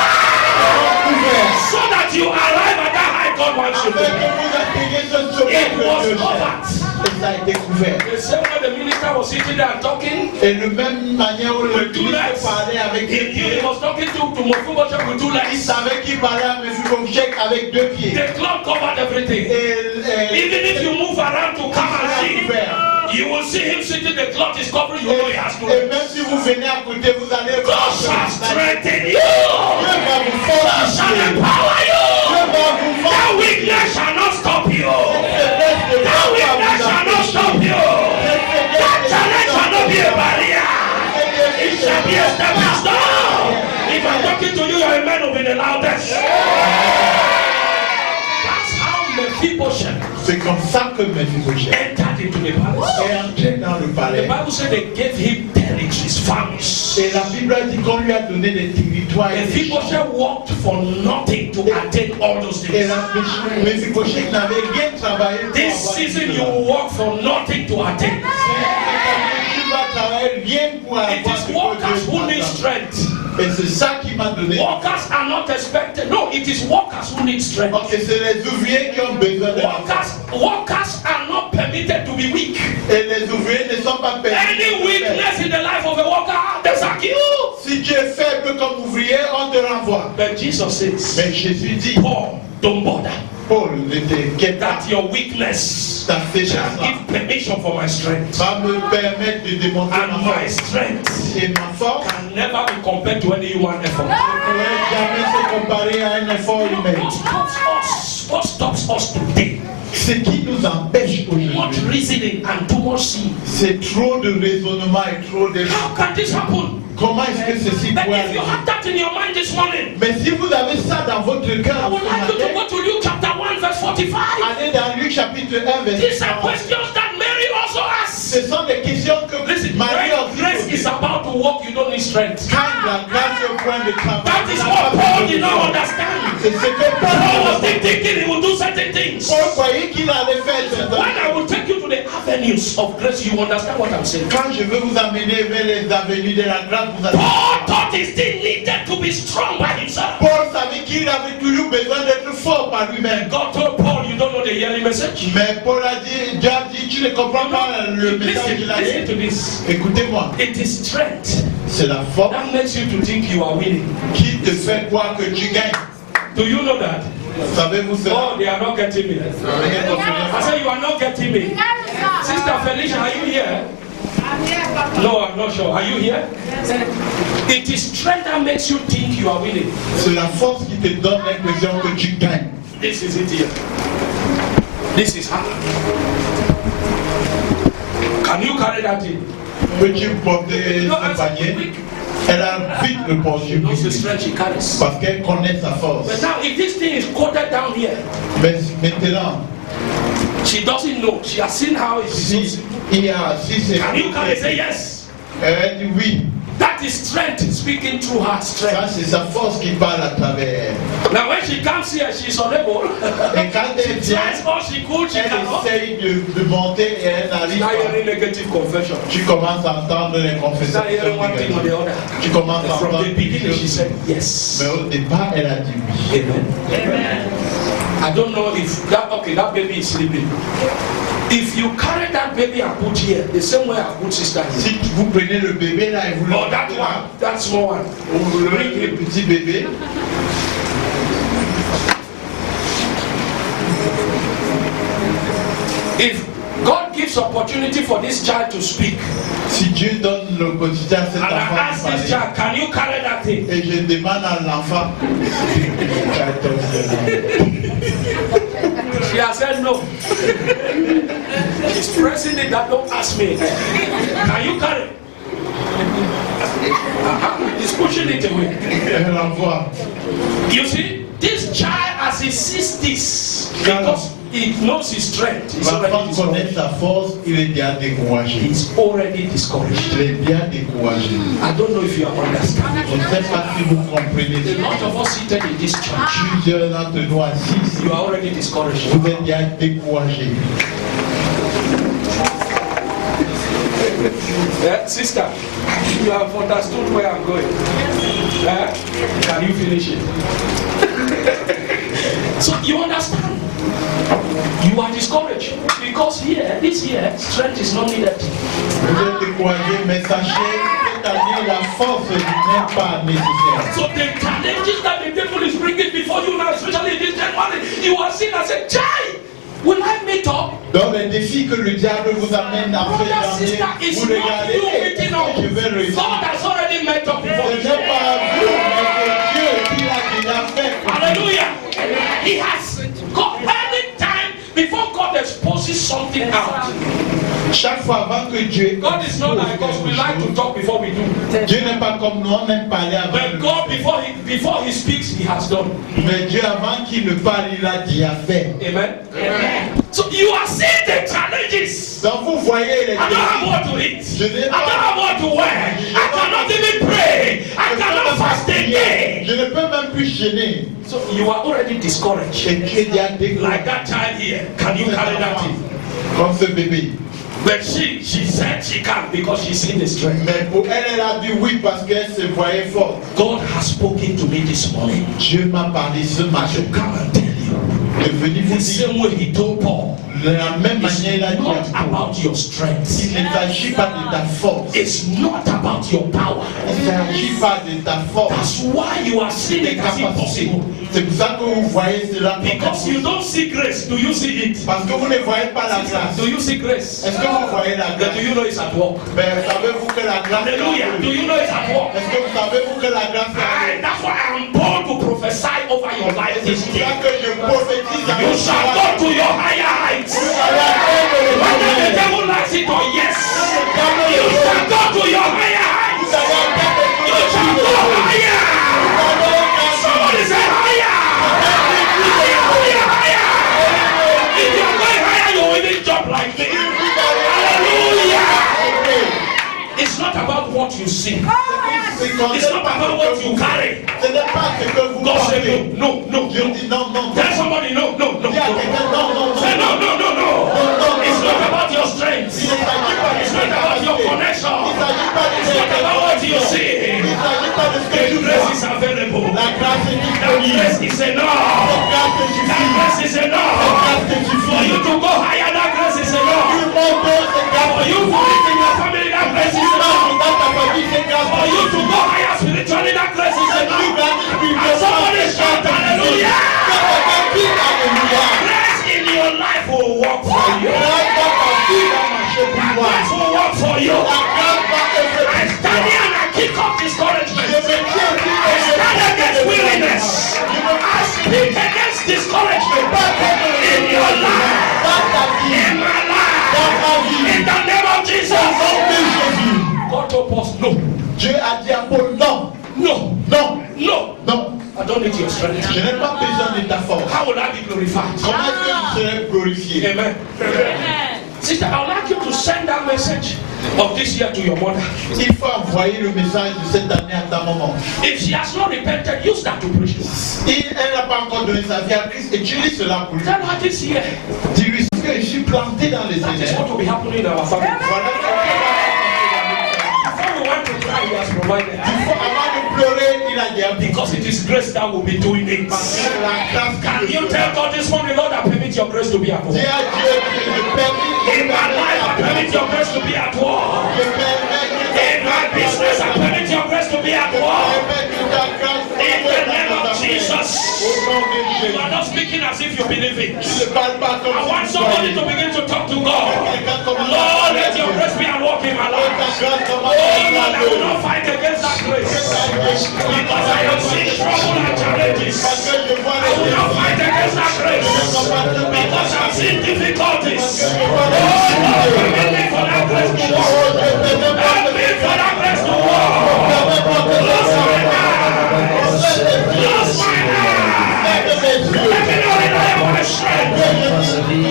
couvert. So that you arrive at that high God wants you Afin to que be. vous atteignez ce sommet It que was Dieu covered. cherche. Et ça a été couvert. The same way the minister was sitting there talking, Et de même manière où le With two legs. ministre parlait avec he deux knew he pieds, was talking to Mephibosheth with two il legs. savait qu'il parlait à Mephibosheth avec deux pieds. The cloth covered everything. Et Even if you move around to come and see, you will see him sitting, the cloth is covering, you know he has to. et même si vous venez à côté, vous allez God voir shall Dieu strengthen you. va vous God shall fortifier. empower Dieu you. va vous That fortifier. weakness shall not stop you. Faiblesse ne That va weakness pas shall not vous stop you. That challenge shall not be a barrier. It shall be a stepping stone. If I'm talking to you, your amen will be the loudest. That's how Mephibosheth C'est comme ça que Mephibosheth entered into the palace. est entré dans le The palais. Bible said they gave him territories, farms. Et la Bible a dit qu'on lui a donné des territoires et des champs. Mephibosheth worked for nothing to attain all those Et things. Mephibosheth n'avait rien travaillé pour This avoir season tout you cela. will work for nothing to attain. Tu vas travailler rien pour It avoir is ce que workers Dieu who t'a need donné. strength. Et c'est ça qui m'a donné. Workers are not expected. No, it is workers who need strength. Ok, c'est les ouvriers qui ont besoin de la force. Workers are not permitted permitted to be weak. Et les ouvriers ne sont pas permis. Any weakness in the life of a worker, they sack you. Si tu es faible comme ouvrier, on te renvoie. But Jesus says, Mais Jésus dit, Paul, don't bother. Paul, ne t'inquiète pas. That your weakness Ta faiblesse shall give permission for my strength. va me permettre de démontrer And ma my force. strength Et ma force can never be compared to any human effort. ne pourrait jamais se comparer à un effort humain. What stops us today? Ce qui nous empêche Too much aujourd'hui, reasoning and too much sin. c'est trop de raisonnement et trop de... How can this happen? Comment est-ce que ceci But peut if you arriver? have that in your mind this morning, Mais si vous avez ça dans votre I cœur, would like you to go to Luke chapter 1 verse 45. allez dans Luc chapitre 1, verset These are 40. questions that Mary also asked. Ce sont des questions que Listen, Marie when aussi grace is posait. about to walk, you don't need strength. Quand la grâce est au point de travail, That is on n'a what pas Paul besoin did de not ça. understand. C'est ce que Paul was Paul still thinking he would do certain things. Paul croyait qu'il allait faire When ça. I will take you to the avenues of grace, you understand what I'm saying. Quand je veux vous amener vers les avenues de la grâce, vous allez... Paul thought he still needed to be strong by himself. Paul savait qu'il avait toujours besoin d'être fort par lui-même. God told Paul, you don't know the yearly message. Mais Paul a dit, Dieu a dit, tu ne comprends pas le message qu'il a Listen to dit. this. Écoutez-moi, It is strength c'est la force that makes you to think you are winning. qui te fait croire que tu gagnes. Do you know that? Savez-vous cela? Oh, they are not getting me. I say you are not getting me. Sister Felicia, are you here? No, I'm not sure. Are you here? It is strength that makes you think you are winning. C'est la force qui te donne l'impression que tu gagnes. This is it here. This is how. Can you carry that in? Peux-tu porter No, ce answer panier? quick. Elle a vite répondu She knows the strength she carries. parce qu'elle connaît sa But force. now, if this thing is quoted down here, Mais maintenant, she doesn't know. She has seen how it is. si c'est... Can you carry? Say yes. Elle dit oui. That is strength speaking through her Ça, strength. c'est sa force qui parle à travers elle. Now, when she comes here, she's unable. Et quand elle She vient, tries all she could, she elle cannot. essaye de monter et elle n'arrive Now pas. hearing negative confession. Tu commences à entendre les confessions. Now hearing one thing or the other. Tu commences à From entendre the beginning, she said yes. Mais au départ, elle a dit oui. Amen. I don't know if that baby is sleeping. If you carry that baby and put here, the same way I put sister here. Si vous prenez le bébé là et vous le Oh, that one, that small one. vous le mettez le petit bébé, If God gives opportunity for this child to speak, si Dieu donne l'opportunité à cet and I enfant ask de this parler, child, can you carry that thing? et je demande à l'enfant, She has said no. She's pressing it that don't ask me. Can you carry? He's pushing it away. elle l'envoie. You see, this child as he sees this, because he knows his strength, he's already L'enfant connaît discouraged. sa force, il est déjà découragé. He's already discouraged. Il est bien découragé. I don't know if you are understanding. Je ne sais pas si vous comprenez. A lot of us seated in this church, Plusieurs d'entre nous assis, you are already discouraged. vous êtes déjà découragés. Sister, you have understood where I'm going. Can you finish it? So you understand? You are discouraged because this here, strength is not needed. Vous êtes découragés, mais sachez que cette année, la force n'est pas nécessaire. So the challenges that the devil is bringing before you now, especially this January, you are seeing as a child. Will I meet up? Dans les défis que le diable vous amène à Brother, faire, sister, it's vous not regardez, you est-ce meeting que je vais up. réussir? God has already met up before Ce you. n'est pas vous, mais c'est Dieu qui l'a déjà fait. Hallelujah. He has got any time before God exposes something out. Chaque fois avant que Dieu God is not like us. We like to talk before we do. Dieu n'est pas comme nous, on aime parler avant. But God, before he speaks, he has done. Mais Dieu, avant qu'il ne parle, il a déjà fait. Amen. So you are seeing the challenges. Donc vous voyez les I don't have défis. what to eat. I don't have what to wear. I cannot even pray. I cannot fast again. Je ne peux même plus gêner. So you are already discouraged. Et tu es déjà découragé. Like that child here. Can you carry that thing? Comme ce bébé. But she said she can because she's seen the strength. Mais pour elle, elle a dit oui parce qu'elle se voyait forte. God has spoken to me this morning. Dieu m'a parlé ce I matin. should come and tell you. est venu vous The dire, same way he told Paul, de la même it's manière, il a dit not à Paul, about your strength. il ne s'agit pas de ta force, It's not about your power. il ne s'agit pas de ta force, That's why you are seeing tes it as capacités. impossible. C'est pour ça que vous voyez cela comme Because you impossible. don't see grace. Do you see it? Parce que vous ne voyez pas la grâce. Do you see grace? Est-ce que vous voyez la Then grâce? do you know it's at work? Ben, savez-vous que la grâce est Hallelujah. à Do you know it's at work? Est-ce que vous savez-vous que la grâce est à And that's why I'm bold to prophesy over your life C'est this pour day. ça que je prophétise à You votre shall vie. go to your higher heights. Vous allez atteindre le Whether the sommet. devil likes it or yes, Atteindre you le shall sommet. go to your higher heights. Vous allez atteindre le You shall go sommet. higher. Somebody say higher. Higher, higher, higher. If you are going higher, you will even jump like me. Hallelujah. It's not about what you see. It's not about what you carry. Ce n'est pas ce que vous God pensez. say no, no, no, Je no. dis non, non, Tell non. somebody no, no, no, Dis à no. quelqu'un non, non, non. Say no, no, no, no. It's not about your strength. Il ne s'agit pas de It's ce not about your que vous connection. Il ne s'agit pas de It's ce not about what you que see. Il ne s'agit pas de ce que The tu grace vois. is available. La grâce est That disponible. grace is enough. Cette grâce est That suffisante. grace is enough. Cette grâce est For you suffisante. to go higher, that grace is enough. Tu montes cette grâce. For you to live in your family, that grace Tu is enough. marches dans ta famille, cette grâce. For you to go higher spiritually, that grace is enough. And somebody shout hallelujah. Grace in your life will work for you. That grace will work for you. I stand here and I kick off discouragement. I stand against weariness. I speak against discouragement in your life, in my life, in the name of Jesus. God told us no, Dieu a dit à Paul, non, no, non, no. non, I don't need your strength. je n'ai pas besoin de ta force. How will I be glorified? Comment est-ce que tu serais glorifié? Amen. Sister, I would like you to send that message of this year to your mother. Il faut envoyer le message de cette année à ta maman. If she has not repented, use that to preach to her. Si elle n'a pas encore donné sa vie à Christ, utilise cela pour lui. Tell her this year. Dis-lui que je suis planté dans les That is airs. what will be happening in our family. Voilà ce qui va se Before we want to cry, he has provided. passer. Avant de pleurer, il a dit à Because it is grace that will be doing it. parce que la grâce Can qui you le tell God this morning, Lord, I permit your grace to be at Dis work. à Dieu que je permets In my life, I permit your grace to be at work. Je permets que In my business, I permit your grace to be at work. permets que ta grâce In the name of Jesus. Au nom de You Jésus. are not speaking as if you believe it. Tu ne parles pas comme I si want tu somebody croyais. to begin to talk to God. Quelqu'un commence à Lord, parler à let your Dieu. grace be at work in my Ta life. grâce Oh commence à Lord, I will parler. not fight against that grace. Because I have seen trouble and challenges. Parce que je vois I will les not fight against that grace. Because I've seen difficulties. Oh Lord, permit me for that grace to work. Help me for that grace to work. Close my eyes. Close my eyes. Let me know that I have my strength.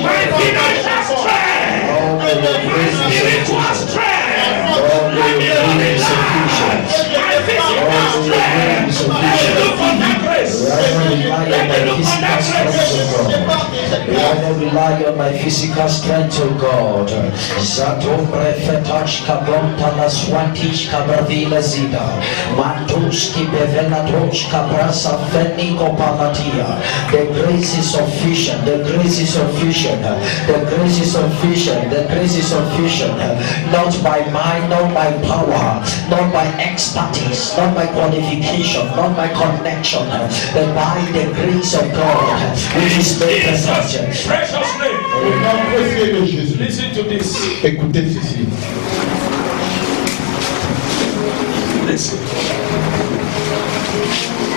My financial strength. My spiritual strength. Let me know that my physical strength. Let me look on that grace. Let me look on that grace. I rely on my physical strength, O God. Zato prefetash kabronta la swantish kabravila zida. Mantuski bevelatosh kabrasa feniko palatia. The grace is sufficient. The grace is sufficient. The grace is sufficient. The grace is sufficient. Not by mind, not by power, not by expertise, not by qualification, not by connection, but by the grace of God, which is made perfect. Precious name. Au nom précieux de Jésus. Listen to this. Écoutez ceci. Listen.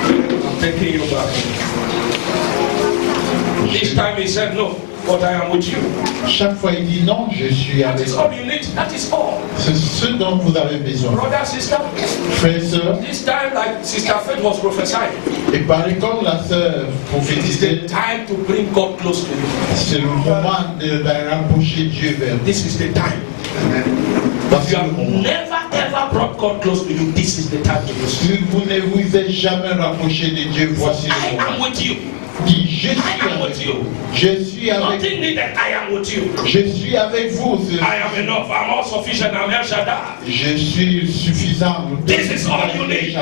I'm taking you back. This time he said no, but I am with you. Chaque fois il dit non, je suis That avec is vous. all you need. That is all. C'est ce dont vous avez besoin. Brother, sister, Frères et sœurs, this time like Sister Faith was prophesying, et parlez comme la sœur it is prophétisait, the time to bring God close to you. c'est le moment de rapprocher Dieu vers vous. This is the time. Parce If que you have never ever brought God close to you, this is the time to do so. si vous ne vous êtes jamais rapproché de Dieu, voici I le am moment. with you. Dis, je I suis am with avec you. vous. Je suis avec Nothing needed. I am with you. Je suis avec vous. I am enough. I'm all sufficient. I'm El Shaddai. Je suis suffisant. This is all you need.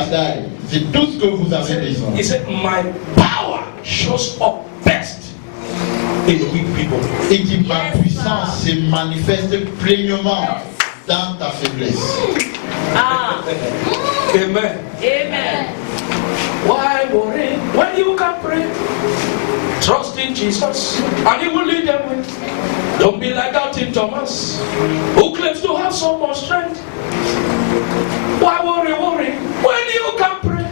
C'est tout ce que vous avez besoin. He said, my power shows up best in weak people. Et que ma puissance se manifeste pleinement dans ta faiblesse. Amen. Amen. Why worry when you can pray? Trust in Jesus and He will lead them with. Don't be like that in Thomas, who claims to have so much strength. Why worry when you can pray?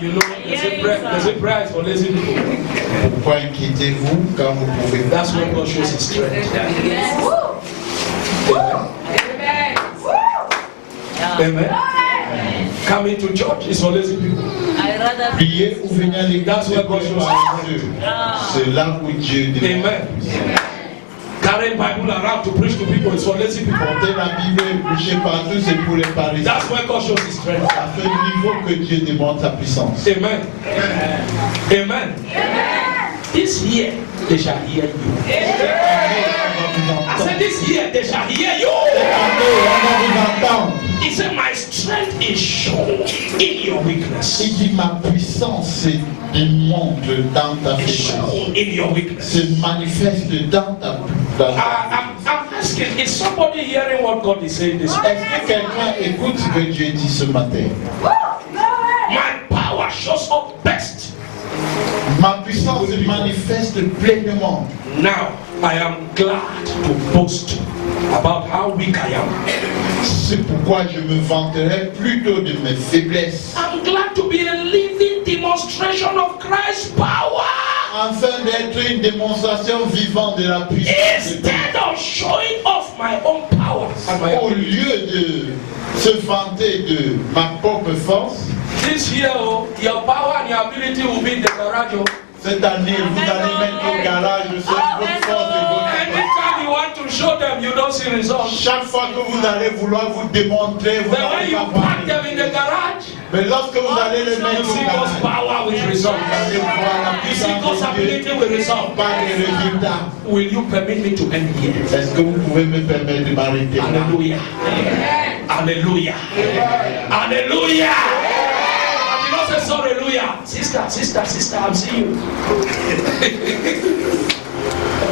You know, there's a prize for lazy people. Pourquoi inquiétez-vous quand vous pouvez? That's when God shows His strength. Amen. Coming to church is for lazy people. Prier ou venir à l'église, c'est pour les paresseux. C'est là où Dieu demande. Amen. Carrying Bible around to preach to people is for lazy people. Porter la Bible et prêcher partout, c'est pour les paresseux. That's where God shows His strength. À ce niveau que Dieu demande sa puissance. Amen. Amen. This year they shall hear you. I said this year they shall hear you. He said my strength is shown in your weakness. Il dit ma puissance se démontre dans ta faiblesse. Shown in your weakness. Se manifeste dans ta I'm asking, is somebody hearing what God is saying this morning? Est-ce que quelqu'un écoute ce que Dieu dit ce matin? My power shows up best. Ma puissance se manifeste pleinement. Now I am glad to boast about how weak I am. C'est pourquoi je me vanterai plutôt de mes faiblesses. I'm glad to be a living demonstration of Christ's power. Afin d'être une démonstration vivante de la puissance. Instead of showing off my own power and my Au own. lieu de se vanter de ma propre force, This year, your power and your ability will be in the garage. cette année, vous allez mettre au garage votre force et votre Anytime you want to show them, you don't see results. Chaque fois que vous allez vouloir vous démontrer, vous But when n'allez you pas pack voir. them in the garage, Mais lorsque vous allez les you mettre au see God's garage, power with results. vous allez voir la You see God's puissance de Dieu, ability with results. pas les résultats. Will you permit me to end here? Est-ce que vous pouvez me permettre de m'arrêter là? Hallelujah. Hallelujah. Hallelujah. I did not say sorry, hallelujah. Sister, I'm seeing you.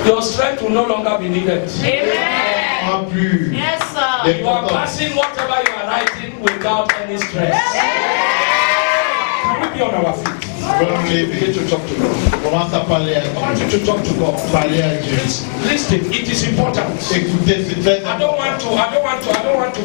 Your strength will no longer be needed. Pas plus. Yes, sir. You are passing whatever you are writing without any stress. Can we be on our feet? Comme les Begin to talk to God. commence à parler à I want Dieu. you to talk to God. Parler à Dieu. Listen, it is important. Écoutez, c'est très I don't want to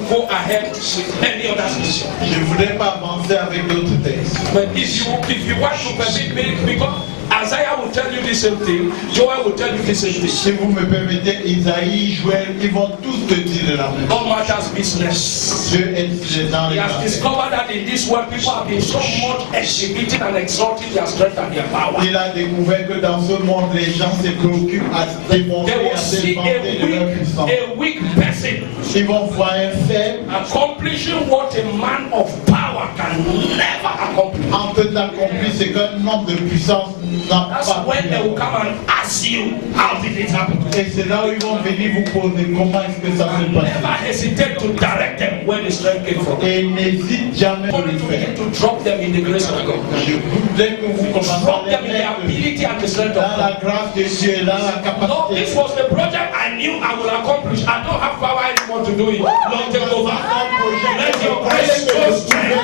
go ahead with any other scripture. Je ne voudrais pas avancer avec d'autres textes. But if you want to permit me, because Isaiah will tell you the same thing, Joel will tell you the same thing. Si vous me permettez, Isaïe, Joël, ils vont tous te dire la même chose. God matters business. Dieu est dans He les has affaires. discovered that in this world people have been so much exhibiting and exalting their strength and their power. Il a découvert que dans ce monde, les gens se préoccupent à They démontrer, will à see s'inventer de leur puissance. a weak person Ils vont voir un faible accomplishing what a man of power can never accomplish. en train d'accomplir ce qu'un homme de puissance n'a That's pas when pu they will accomplir. come and ask you, how did it happen? Et c'est là où ils vont venir vous poser comment est-ce que ça s'est Never passé. hesitate to direct them when the strength came from. Et n'hésite jamais I à want le you to faire. begin to drop them in the grace of God. Je voudrais que vous commenciez Drop à them les in the mettre ability and the strength of dans God. la grâce de Dieu et dans la Lord, this capacité. was the project I knew I would accomplish. I don't have power anymore to do it. Lord, take over. Let your grace show strength.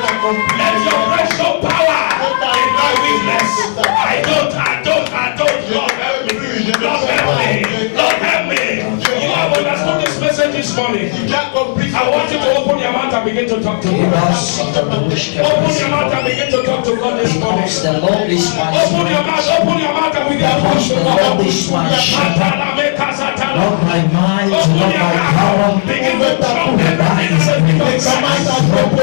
Let your grace show power in my weakness. I don't. Lord, help me. Lord, help me. Lord, help me. You have understood this message this morning. I want you to open your mouth and begin to talk to God. Open your mouth and begin to talk to God this morning. The Lord is my Open your mouth and begin to talk to The God. Lord is my shepherd. Not by might, Open not your by mouth. power, Begin to drop everything at the feet of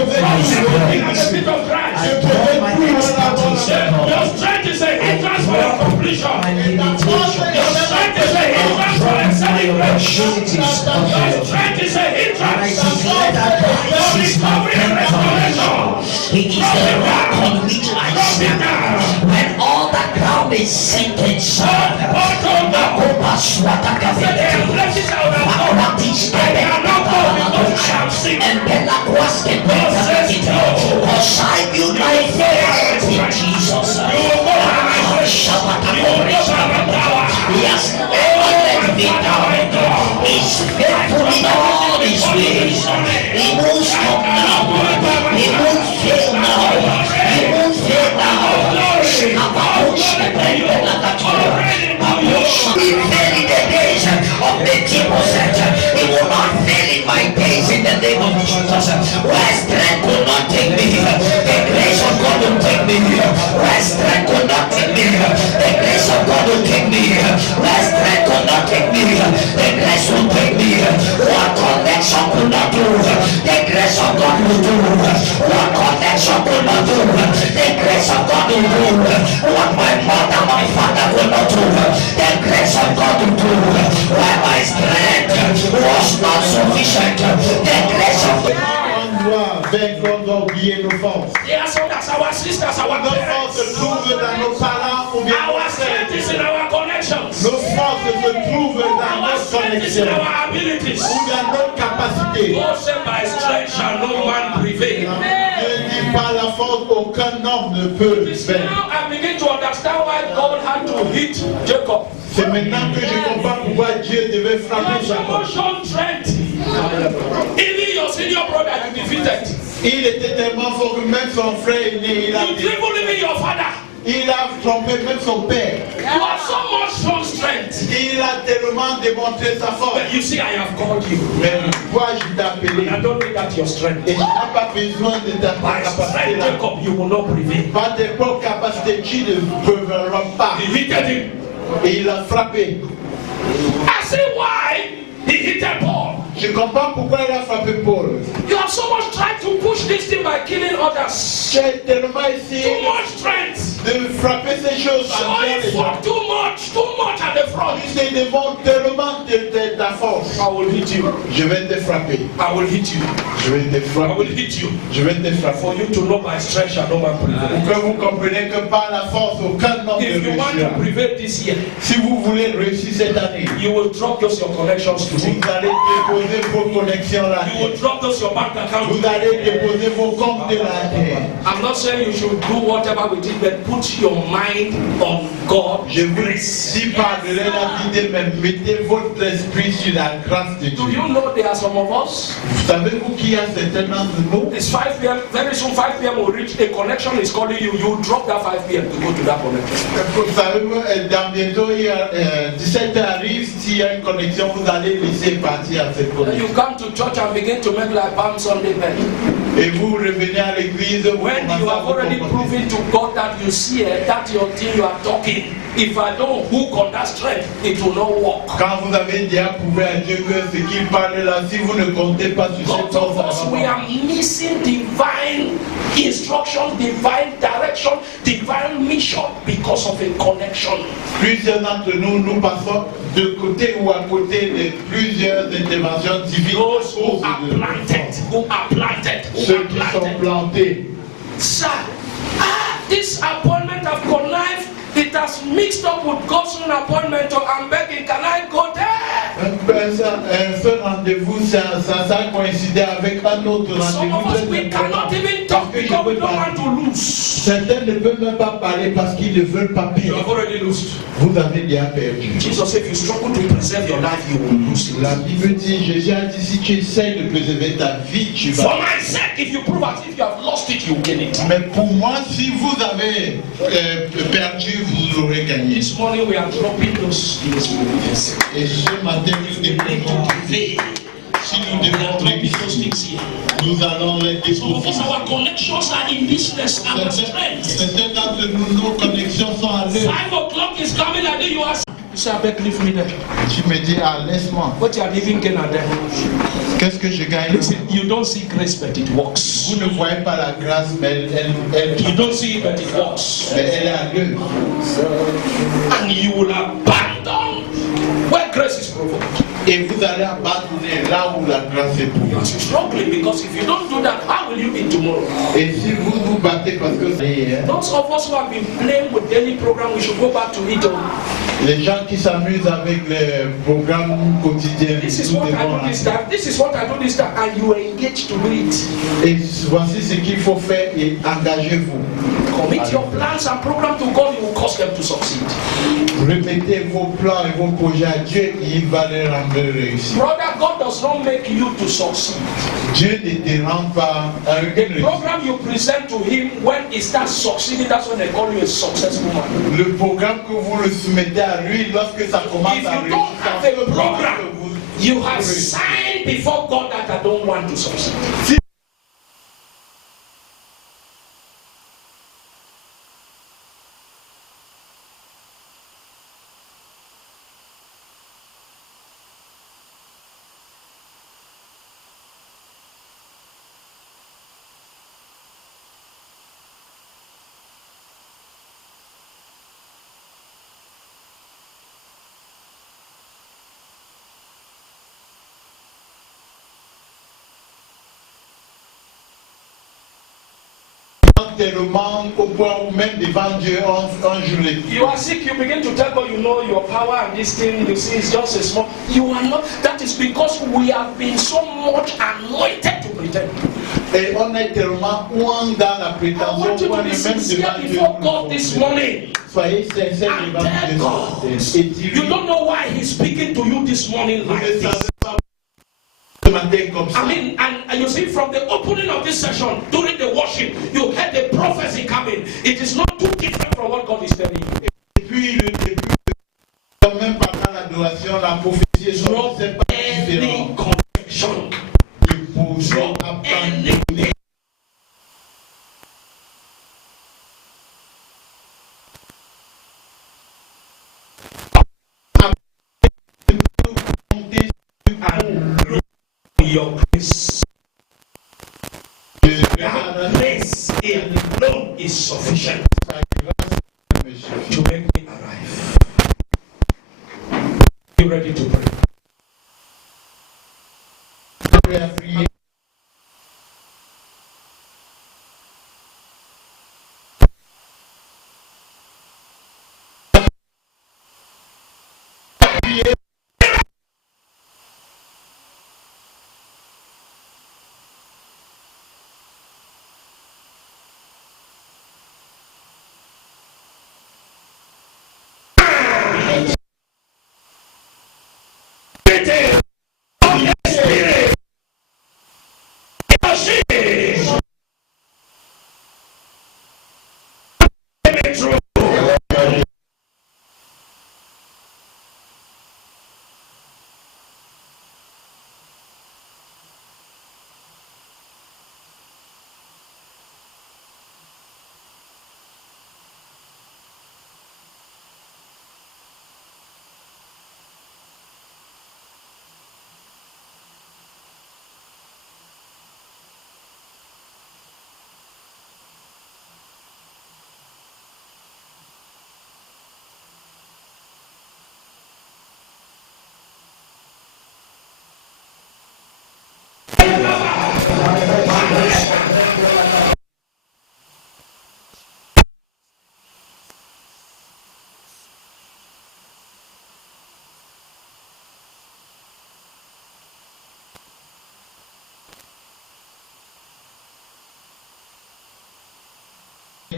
Christ. Everything at the feet of I Christ. draw my expertise to Your God. strength is a hindrance for your completion. My Your limitations. strength is a hindrance for My excelling grace. opportunities of Your God. strength is a And I hindrance declare that for Christ is my recovery and firm restoration. foundation. He is the rock on which I stand. When all the ground is sinking sand. Nakoba swata There are kavete. places I would have gone. Abratis I cannot go because I am sick. and Bella Quaske. Because I build my faith in Jesus. You will go to my place. You will go to my power. Yes, never let me down. He's faithful in all his ways. He won't stop now. He won't fail now. He won't fail now. He failed in the days of the Jebusites. He will not fail in my days in the name of Jesus. Where strength will not take me, the grace of God will take me. Where strength will not take me, the grace of God will take me. Where strength will not take me, the grace will take me. What connection could not do, the grace of God will do. What connection could not do, the grace of God will do. What my mother, my father will not do, the grace of God will do. Where my strength was not sufficient, the grace of God. On doit vaincre, on doit oublier nos forces. Yes, so that's our sisters, our Nos forces parents. se trouvent dans nos parents ou bien Our nos strength is in frères. our connections. Nos forces se trouvent dans Our notre strength is in connexion our abilities. ou dans notre capacité. God said, by strength shall no man prevail. Dieu dit par la force, aucun homme ne peut It's vaincre. now I begin to understand why God had to hit Jacob. C'est maintenant que je comprends pourquoi Dieu devait You frapper have so Jacob. much shown strength. Even your senior brother you defeated. Il était tellement fort que même son frère aîné, You dribbled even your father. il a trompé même son père. You have so much shown strength. Il a tellement démontré sa force. But you see, I have called you. Mais moi, je t'ai appelé. And I don't need that your strength. Et je n'ai pas besoin de ta By capacité strength, là. Jacob, you will not prevail. Par tes propres capacités, tu ne prévaudras pas. He hitted him. Et il a frappé. I see why he hitted Paul. Je comprends pourquoi il a frappé Paul. You have so much tried to push this thing by killing others. Tu as tellement essayé Too much strength. de frapper ces choses So en he les gens. fought too much at the front. Tu te démontres tellement de ta force. I will hit you. Je vais te frapper. I will hit you. Je vais te I will frapper. hit you. Je vais te frapper. For you to know by strength shall no man prevail. Pour que vous compreniez que par la force, aucun homme ne If you want to réussira. prevail this year, Si vous voulez réussir cette année, you will drop those your connections to vous me. allez déposer vos connexions là. You will drop those your bank account. Vous allez déposer vos comptes de la terre. I'm not saying you should do whatever we did, but put your mind on God. Je vous dis pas de l'idée, mais mettez votre esprit sur la grâce de Do Dieu. you know there are some of us? Savez-vous qu'il y a certains d'entre nous? It's 5 p.m. Very soon 5 p.m. will reach. A connection is calling you. You drop that 5 p.m. to go to that connection. Savez-vous, dans bientôt, il y a 17 arrive, s'il y a une connexion, vous allez laisser partir à cette Then you connexion. come to church and begin to make like Palm Sunday men. Et vous revenez à l'église, vous When commencez you à have vous already comporter. proven to God that you see it, that your thing you are talking. If I don't hook on that strength, it will not work. Quand vous avez déjà prouvé à Dieu que ce qu'il parle là, si vous ne comptez pas sur cette Lots of force, us, we are missing divine instruction, divine direction, divine mission because of a connection. plusieurs d'entre nous, nous passons de côté ou à côté de plusieurs interventions divines. Those who à are cause de- planted, who are planted, who Ceux are qui sont planted. plantés. Sir, this appointment of connived, it has mixed up with God's own appointment. So I'm begging, can I go there? Ce rendez-vous, ça a coïncidé avec un autre Some of us, rendez-vous. we cannot even Parce talk que je because we peux don't pas. want to lose. Certains ne peuvent même pas parler parce qu'ils ne veulent pas You have perdre. already lost. Vous avez déjà perdu. Jesus said, if you struggle to preserve your life, you will lose it. La Bible dit, Jésus a dit, si tu essaies de préserver ta vie, tu vas. For my sake, if you prove as if you have lost it, you gain it. Mais pour moi, si vous avez perdu, vous l'aurez gagné. This morning we are dropping those things we will Et ce matin, nous déposons. Si nous devons dropping those things here. nous allons les Some of us, déposer. our connections are in business and our strength. Certains d'entre nous, nos connexions sont à l'heure. 5 o'clock is coming and then you ask, you say, I beg, leave me there. Tu me dis, ah, laisse-moi. What you are leaving gain and there. Qu'est-ce que je gagne? Listen, you don't see grace, but it works. Vous ne voyez pas la grâce, mais You don't see it, but it works. elle est à l'œuvre. And you will abandon where grace is provoked. et vous allez abandonner là où la grâce est pour You vous. are struggling because if you don't do that, how will you be tomorrow? Et si vous vous battez parce que Those of us who have been playing with daily program, we should go back to it. les gens qui s'amusent avec les programmes quotidiens, This is nous what I devons do this time. This is what I do this time, and you are engaged to do it. et voici ce qu'il faut faire et engagez-vous. Commit your plans and program to God. You will cause them to succeed. Remettez vos plans et vos projets à Dieu et il va les rendre réussir. Brother, God does not make you to succeed. Dieu ne te rend pas à une The réussite. program you present to Him, when he starts succeeding, that's when they call you a successful man. Le programme que vous le soumettez à lui, lorsque ça commence If à you don't réussir, have a program, you have signed before God that I don't want to succeed. tellement au point où même devant Dieu on jurait. You are sick, you begin to tell God you know your power and this thing you see is just a small. You are not. That is because we have been so much anointed to pretend. Et on est tellement loin dans la I prétention want you qu'on to be est même sincere devant Dieu. before God this morning. Soyez sincères And devant tell God. Dieu. Et dis-lui, You don't know why He's speaking to you this morning vous like ne this. savez pas ce matin comme ça. I mean, and you see from the opening of this session during the worship, you heard the prophecy coming. It is not too different from what God is telling you. Et puis le début, même pendant l'adoration, la prophétie est Drop sortie, c'est pas any différent. conviction. Je pose, Drop abandonner. any and look for your grace. That grace alone is sufficient to make me arrive. You ready to pray?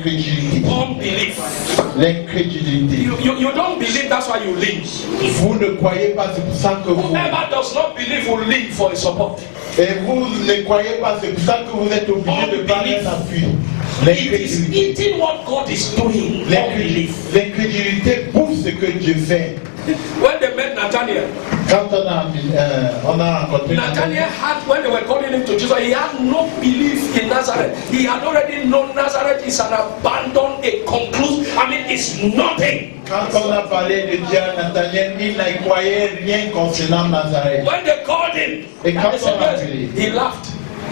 Unbelief. L'incrédulité. You don't believe, that's why you leave. Vous ne croyez pas, c'est pour ça que vous. Whoever does not believe will leave for a support. Et vous ne croyez pas, c'est pour ça que vous êtes obligé de parler un appui. It is eating what God is doing. Unbelief. L'incrédulité bouffe ce que Dieu fait. When they met Nathaniel, Quand on a rencontré Nathaniel had, when they were calling him to Jesus, he had no belief in Nazareth. He had already known Nazareth is an abandoned, a conclusive, I mean, it's nothing. Quand on a parlé de Dieu à Nathanaël, il ne croyait rien concernant Nazareth. When they called him, Et and quand they said on a yes, appelé, he laughed.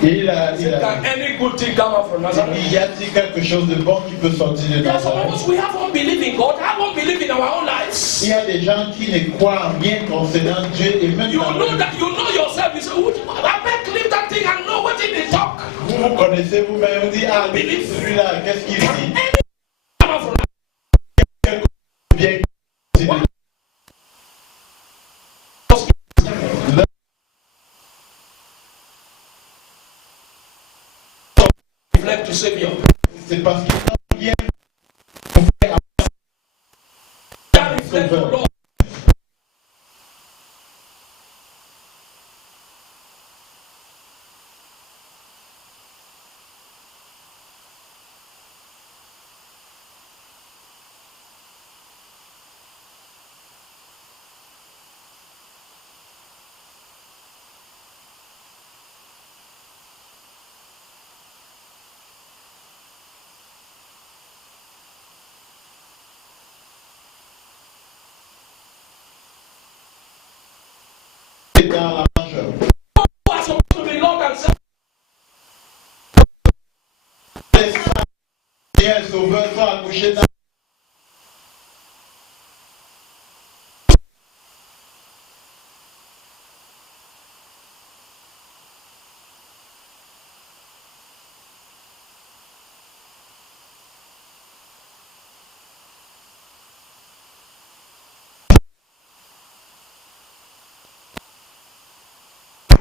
Il a, Can any good thing come out from Nazareth? il y a-t-il quelque chose de bon qui peut sortir de There are some of Nazareth? us, we have unbelief in God, have unbelief in our own lives. Il y a des gens qui ne croient en rien concernant Dieu et même You dans know leur that, you know yourself, you say, I better leave that thing and know what they talk. Vous vous connaissez vous-même, vous dites, ah, celui-là, qu'est-ce qu'il dit? Come out from Bien, left to Savior. c'est parce qu'ils ont bien That reflect the Lord. dans la marche. Who are supposed to be Lord and Savior? Les saints, sauveurs sont accouchés dans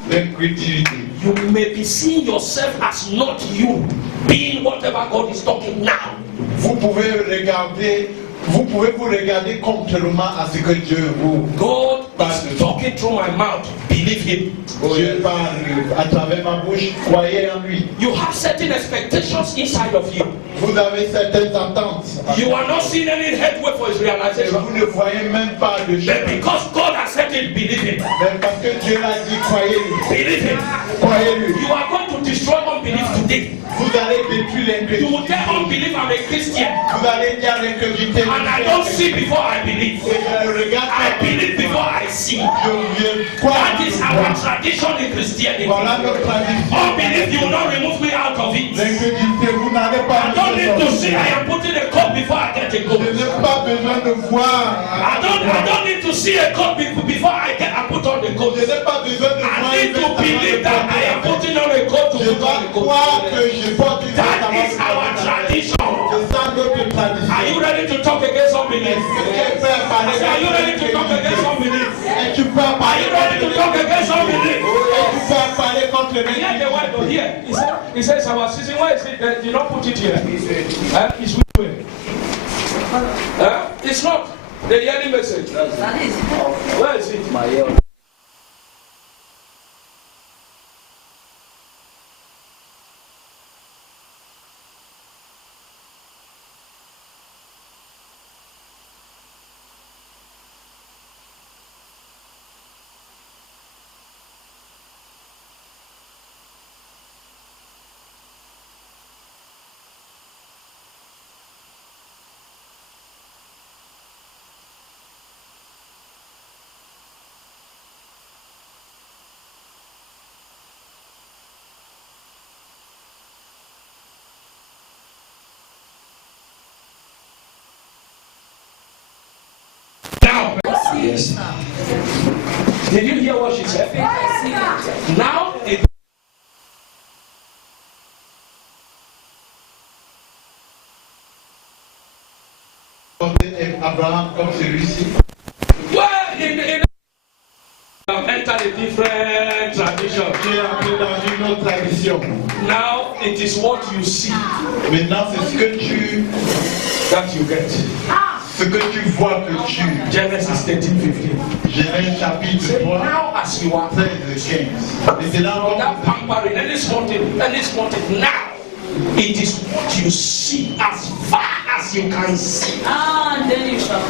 l'incrédulité. You may be seeing yourself as not you, being whatever God is talking now. Vous pouvez vous regarder contrairement à ce que Dieu vous God is talking through my mouth. Believe Him. Dieu parle à travers ma bouche, croyez en lui. You have certain expectations inside of you. Vous avez certaines attentes. You are not seeing any headway for His Et realization. vous ne voyez même pas de But chemin. because God has said it, believe Him. Mais parce que Dieu l'a dit, croyez-lui. Believe Him. Croyez-lui. You are going to destroy unbelief today. Vous allez détruire You will l'incrédulité. tell unbelief I'm a Christian, Vous allez dire l'incrédulité. and I don't see before I believe. Et je regarde I pas. believe before I see. Je crois. That is our tradition in Christianity. Voilà notre tradition. Unbelief, you will not remove me out of it. L'incrédulité, vous n'avez pas I don't need to besoin. see I am putting a coat before I get a Je coat. n'ai pas besoin de voir. I don't need to see a coat before I put on the coat. Je n'ai pas besoin de voir. I need to believe that I am putting on a coat to Je put dois on the coat. croire que je porte une That is our tradition. C'est ça notre tradition. Are you ready to talk against unbelief? I say, are you ready to talk against unbelief? Es-tu prêt à Are parler you ready to talk against unbelief? Es-tu prêt à parler contre Hear the l'incrédulité? word here. He says our season. Why is it that you don't put it here? It's which way? It's not the yearly message. Where is it? Now, Yes. did you hear what she said? Now, it Abraham comme celui-ci. well, in enter a different tradition. Tu es entré dans une autre tradition. Now, it is what you see Maintenant, c'est ce que tu get. ce que tu vois que tu. Genesis 13:15. Genèse chapitre Say 3, now as you are. 13 et 15. Et c'est là où That pampering, any small thing, now. It is what you see as far as you can see. And then you shall